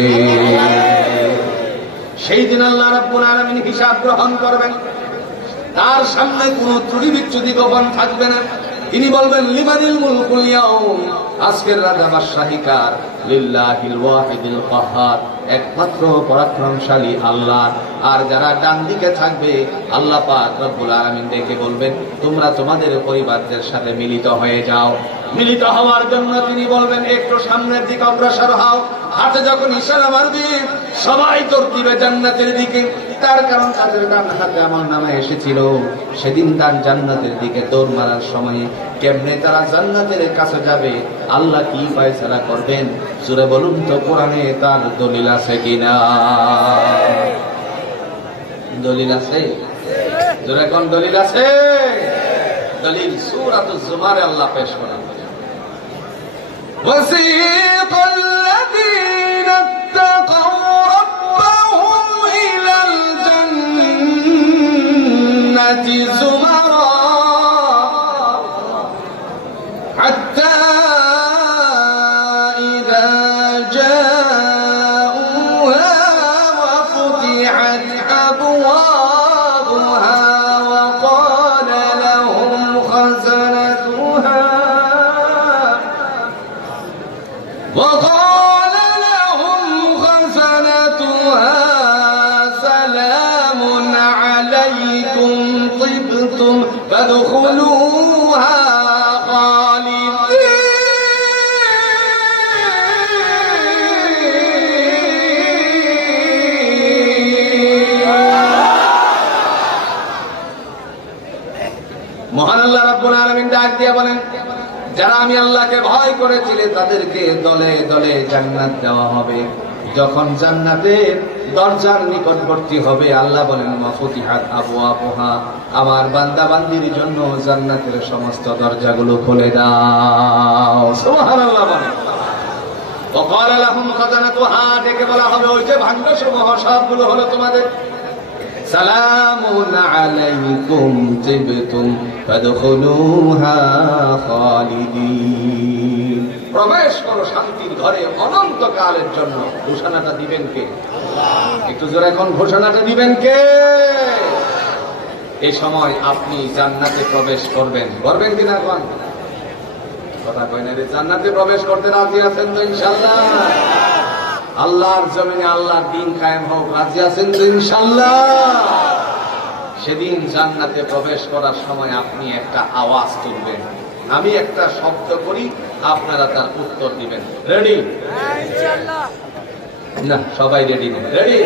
সেই দিন আল্লাহ রাব্বুল আলামিন হিসাব গ্রহণ করবেন, তার সামনে কোনো ত্রুটি বিচ্যুতি গোপন থাকবে না। তিনি বলবেন, লিমানিল মুলকুল ইয়াউম, আজকের রাজা বাদশাহী কার? লিল্লাহিল ওয়াহিদিল কাহ্হার, একমাত্র পরাক্রমশালী আল্লাহ। আর যারা ডান দিকে থাকবে, আল্লাহ পাক রব্বুল আলামিন ডেকে বলবেন, তোমরা তোমাদের পরিবারদের সাথে মিলিত হয়ে যাও। মিলিত হওয়ার জন্য তিনি বলবেন, একটু সামনের দিকে অগ্রসর হও। হাতে যখন ইশারা মারবে, সবাই তোর দিবে জান্নাতের দিকে। তার কারণ তাদের ডান হাতে আমল নামা এসেছিল। সেদিন তার জান্নাতের দিকে দৌড় মারার সময় কেমনে তারা জান্নাতের কাছে যাবে, আল্লাহ কি ফয়সালা করবেন? সূরা বলুন তো, কোরআনে তার দলিল আছে কিনা? দলিল আছে? জোরে কোন দলিল আছে? দলিল সূরাতুজ জুমারে আল্লাহ পেশ করেন, وَسِيقَ الَّذِينَ اتَّقَوْا رَبَّهُمْ إِلَى الْجَنَّةِ زُمَرًا حَتَّى إِذَا جَاءُوهَا وَفُتِحَتْ أَبْوَابُهَا وَقَالَ لَهُمْ خَزَنَتُهَا سلام عليكم طبتم فادخلوها خالدين। মহান আল্লাহ রাব্বুল আলামিন ডাক দিয়ে বলেন, যারা আমি আল্লাহকে ভয় করেছিলে তাদেরকে দলে দলে জান্নাত দেওয়া হবে। যখন জান্নাতের দরজার নিকটবর্তী হবে, আল্লাহ বলেন, মাফুতিহাত আবওয়াবুহা, আমার বান্দা বান্দির জন্য জান্নাতের সমস্ত দরজাগুলো খুলে দাও। সুবহানাল্লাহ বলেন। ওয়াকাল লাহুম খাজানাতুহা, ডেকে বলা হবে, ওই যে ভাণ্ডারসমূহ সবগুলো হলো তোমাদের। সালামুন আলাইকুম তিবতুম ফাদখুলুহা খালিদিন, প্রবেশ করো শান্তির ঘরে অনন্তকালের জন্য। ঘোষণাটা দিবেন কে? একটু জোরে এখন ঘোষণাটা দিবেন কে? এই সময় আপনি জান্নাতে প্রবেশ করবেন, করবেন কিনা? কোন কথা কই না রে? জান্নাতে প্রবেশ করতে রাজি আছেন তো ইনশাআল্লাহ? আল্লাহর জমিনে আল্লাহর দ্বীন কায়েম হোক, রাজি আছেন তো ইনশাআল্লাহ? সেদিন জান্নাতে প্রবেশ করার সময় আপনি একটা আওয়াজ তুলবেন, আমি একটা শব্দ করি, আপনারা তার উত্তর দিবেন। রেডি? ইনশাআল্লাহ। না, সবাই রেডি নেই? রেডি?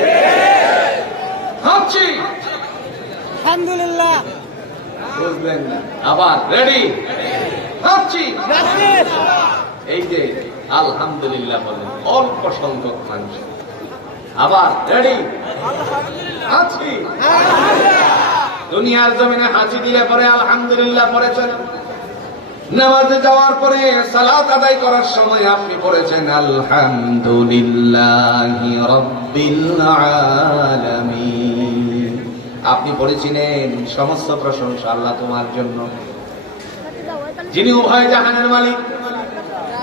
হাঁচি আলহামদুলিল্লাহ, বুঝলেন না? আবার রেডি? হাঁচি। এই যে আলহামদুলিল্লাহ বলেন অল্প সংখ্যক মানুষ। আবার রেডি? হাঁচি। দুনিয়ার জমিনে হাঁচি দিলে পরে আলহামদুলিল্লাহ পড়েছেন, নামাজে যাওয়ার পরে সালাত আদায় করার সময় আপনি পড়েছেন আলহামদুলিল্লাহি রাব্বিল আলামিন। আপনি পড়েছিলেন সমস্ত প্রশংসা আল্লাহ তোমার জন্য, যিনি উভয় জাহানের মালিক।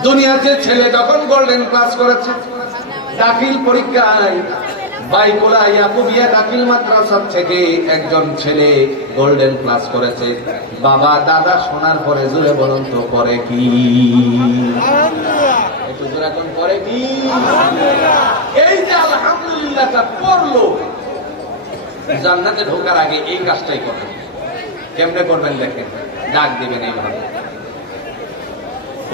দুনিয়াতে ছেলে যখন গোল্ডেন ক্লাস করেছে, দাখিল পরীক্ষায় বাইকুলা ইয়াকুবিয়া দাখিল মাদ্রাসা থেকে একজন ছেলে গোল্ডেন ক্লাস করেছে। বাবা দাদা শোনার পরে জোরে বলুন তো পরে কি? একটু জোরে এখন পরে কি? এই যে আলহামদুলিল্লাহটা পড়লো, জান্নাতে ঢোকার আগে এই কাজটাই করবেন। কেমনে করবেন দেখেন, ডাক দিবেন এইভাবে,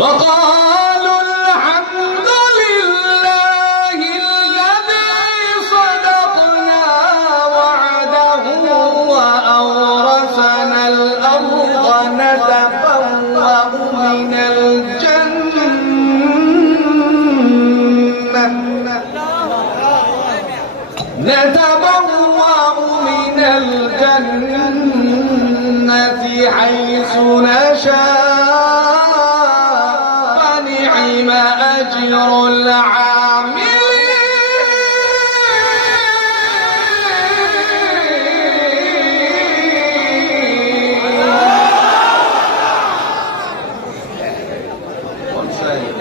وقالوا الحمد لله الذي صدقنا وعده وأورثنا الأرض نتبوأ من الجنة حيث نشاء فنعم أجر العاملين।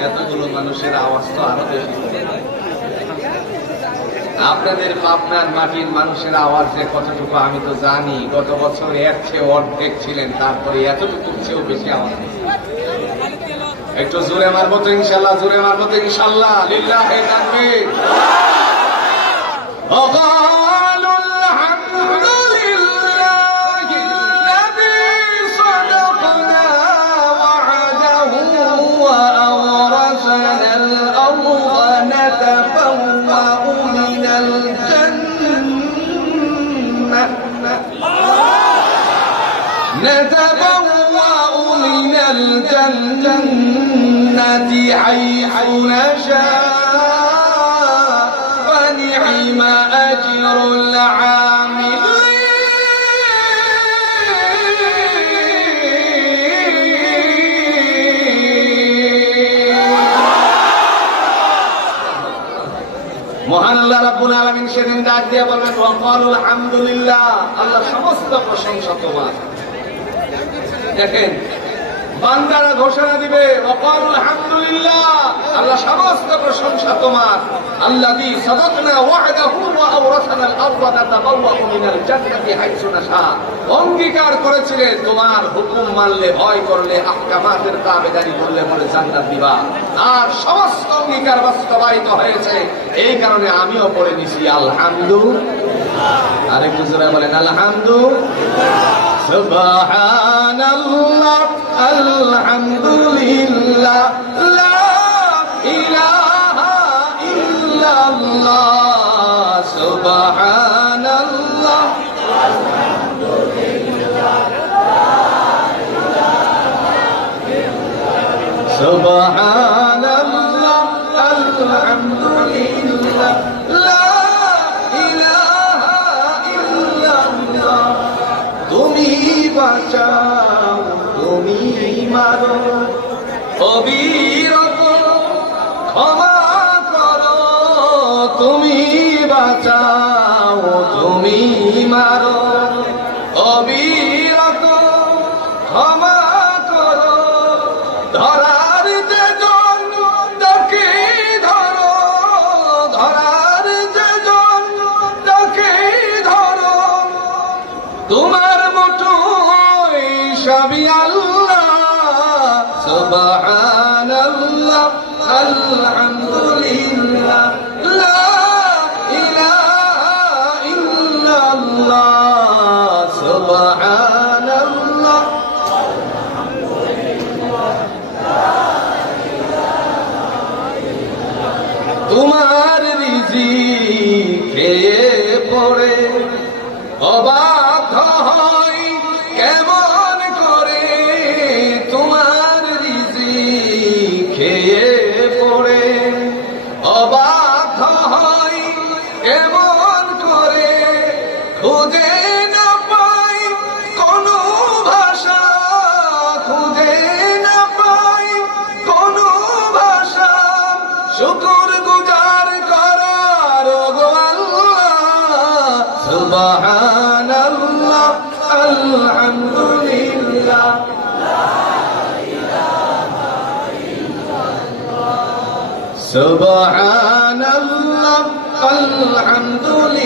এতগুলো মানুষের আওয়াজ তো আরো বেশি। আপনাদের পাবনার মাটির মানুষের আওয়াজ যে কতটুকু আমি তো জানি। গত বছর এর চেয়ে অর্ধেক ছিলেন, তারপরে এতটুকু চেয়েও বেশি আওয়াজ। একটু জোরে মারবো তো ইনশাল্লাহ, জোরে মারবো তো ইনশাল্লাহ। লিল্লাহি তাকবীর। وقالوا الحمد لله الذي صدقنا وعده وأورثنا الأرض نتبوأ من الجنة حيث نشاء فنعم أجر العاملين। মহান আল্লাহ রাব্বুল আলামিন সেদিন ডাক দিয়ে বলবেন ওয়াকালুল হামদুলিল্লাহ, আল্লাহ সমস্ত প্রশংসা তোমার। দেখেন বান্দারা ঘোষণা দিবে ওয়াকালুল হামদুলিল্লাহ, আল্লাহ সমস্ত প্রশংসা তোমার। আল্লাযী সাদাকনা ওয়া'দাহু ওয়া আওরাসানাল আরদা নাতাবাওয়াউ মিনাল জান্নাতি হাইসু নাশা। অঙ্গীকার করেছিলে তোমার হুকুম মানলে, ভয় করলে, আহকামাতের তাবেদারি করলে বলে জান্নাত দিবা। আর সমস্ত অঙ্গীকার বাস্তবায়িত হয়েছে। এই কারণে আমিও পড়ে নিছি আলহামদুলিল্লাহ। আরেকটু জোরে বলেন আলহামদুলিল্লাহ। সুবহানাল্লাহ আলহামদুলিল্লাহ লা ইলাহা ইল্লাল্লাহ সুবহানাল্লাহ আলহামদুলিল্লাহ সুবহানাল্লাহ আলহামদুলিল্লাহ লা ইলাহা ইল্লাল্লাহ। তুমি বাঁচাও, তুমি মারো, অবিরত ক্ষমা করো। তুমি বাঁচাও, তুমি মারো, অবিরত ক্ষমা করো। ধরার যে জন তাকে ধরো, ধরার যে জন তাকে ধরো। তোমার মুঠোয় সবই আল্লাহ। সুবহানাল্লাহ আলহামদুলিল্লাহ লা ইলাহা ইল্লাল্লাহ সুবহানাল্লাহ তোমার রিজিক খেয়ে পড়ে অবাক হয় কেমন করে। তোমার রিজিক খেয়ে পড়ে অবাক হয় কেমন করে। খুঁজে না পাই কোনো ভাষা, খুঁজে না শুকর গুজার করার গো আল্লাহ সুবহানাল্লাহ আলহামদুলিল্লাহ সুবহানাল্লাহ আলহামদুলিল্লাহ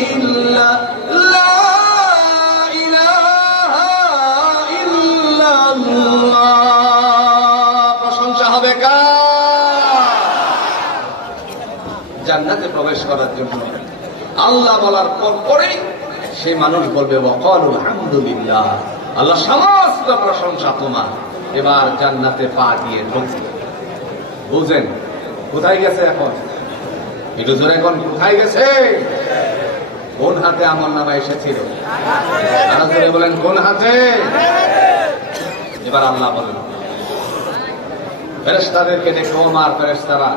লা ইলাহা ইল্লাল্লাহ। প্রশংসা হবে কার? জান্নাতে প্রবেশ করার জন্য আল্লাহ বলার পরেই সে মানুষ বলবে ওয়াকালু আলহামদুলিল্লাহ, আল্লাহ সমস্ত প্রশংসা তোমার। এবার জান্নাতে পা দিয়ে ঢুকবে। বুঝেন কোথায় গেছে এখন? একটু জোরে এখন কোথায় গেছে? কোন হাতে আমলনামা এসেছিল? আরো জোরে বলেন কোন হাতে? এবার আল্লাহ বলেন ফেরেশতাদেরকে দেখো, আমার ফেরেশতারা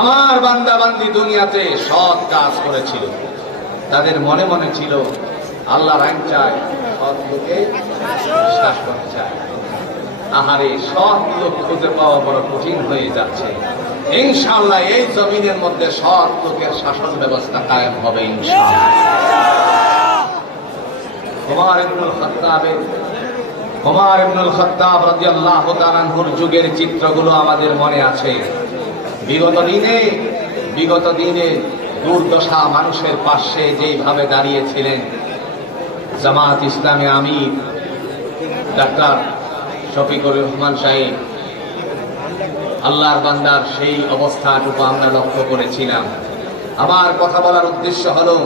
আমার বান্দা বান্দি দুনিয়াতে সৎ কাজ করেছিল, তাদের মনে মনে ছিল আল্লাহর আইন চায়, সৎ লোকে বিশ্বাস করতে চায়। আহারে সৎ লোক খুঁজে পাওয়া বড় কঠিন হয়ে যাচ্ছে। ইনশাআল্লাহ এই জমিনের মধ্যে সৎ লোকের শাসন ব্যবস্থা কায়েম হবে ইনশাআল্লাহ। ওমর ইবনুল খাত্তাব রাদিয়াল্লাহু তাআলা আনহুর যুগের চিত্রগুলো আমাদের মনে আছে। বিগত দিনে দুর্দশা মানুষের পাশে যেভাবে দাঁড়িয়েছিলেন জামাত ইসলামী আমির ডাক্তার শফিকুর রহমান সাহেব, আল্লাহর বান্দার সেই অবস্থাটুকু আমরা লক্ষ্য করেছিলাম। আমার কথা বলার উদ্দেশ্য হলো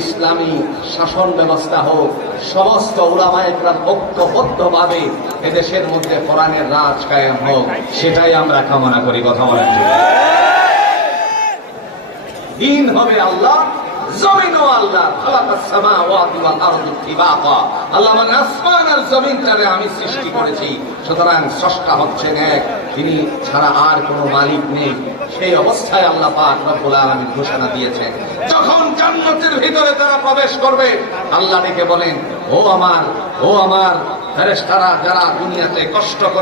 ইসলামী শাসন ব্যবস্থা হোক, সমস্ত উলামায়ে কেরাম ঐক্যবদ্ধভাবে এদেশের মধ্যে কোরআনের রাজ কায়েম হোক, সেটাই আমরা কামনা করি। কথা বলেন ঠিক? দিন হবে আল্লাহ, জমিনও আল্লাহ। খালাকাস সামাওয়াতি ওয়াল আরদি তিবাকা, আল্লাহ মানে আসমান আর জমিনটারে আমি সৃষ্টি করেছি, সুতরাং স্রষ্টা হচ্ছেন এক, তিনি ছাড়া আর কোনো মালিক নেই। সেই অবস্থায় আল্লাহ পাক রব্বুল আলামিন ঘোষণা দিয়েছেন, যখন জান্নাতের ভিতরে তারা প্রবেশ করবে আল্লাহ ডেকে বলেন, ও আমার ফেরেশতারা যারা দুনিয়াতে কষ্ট করে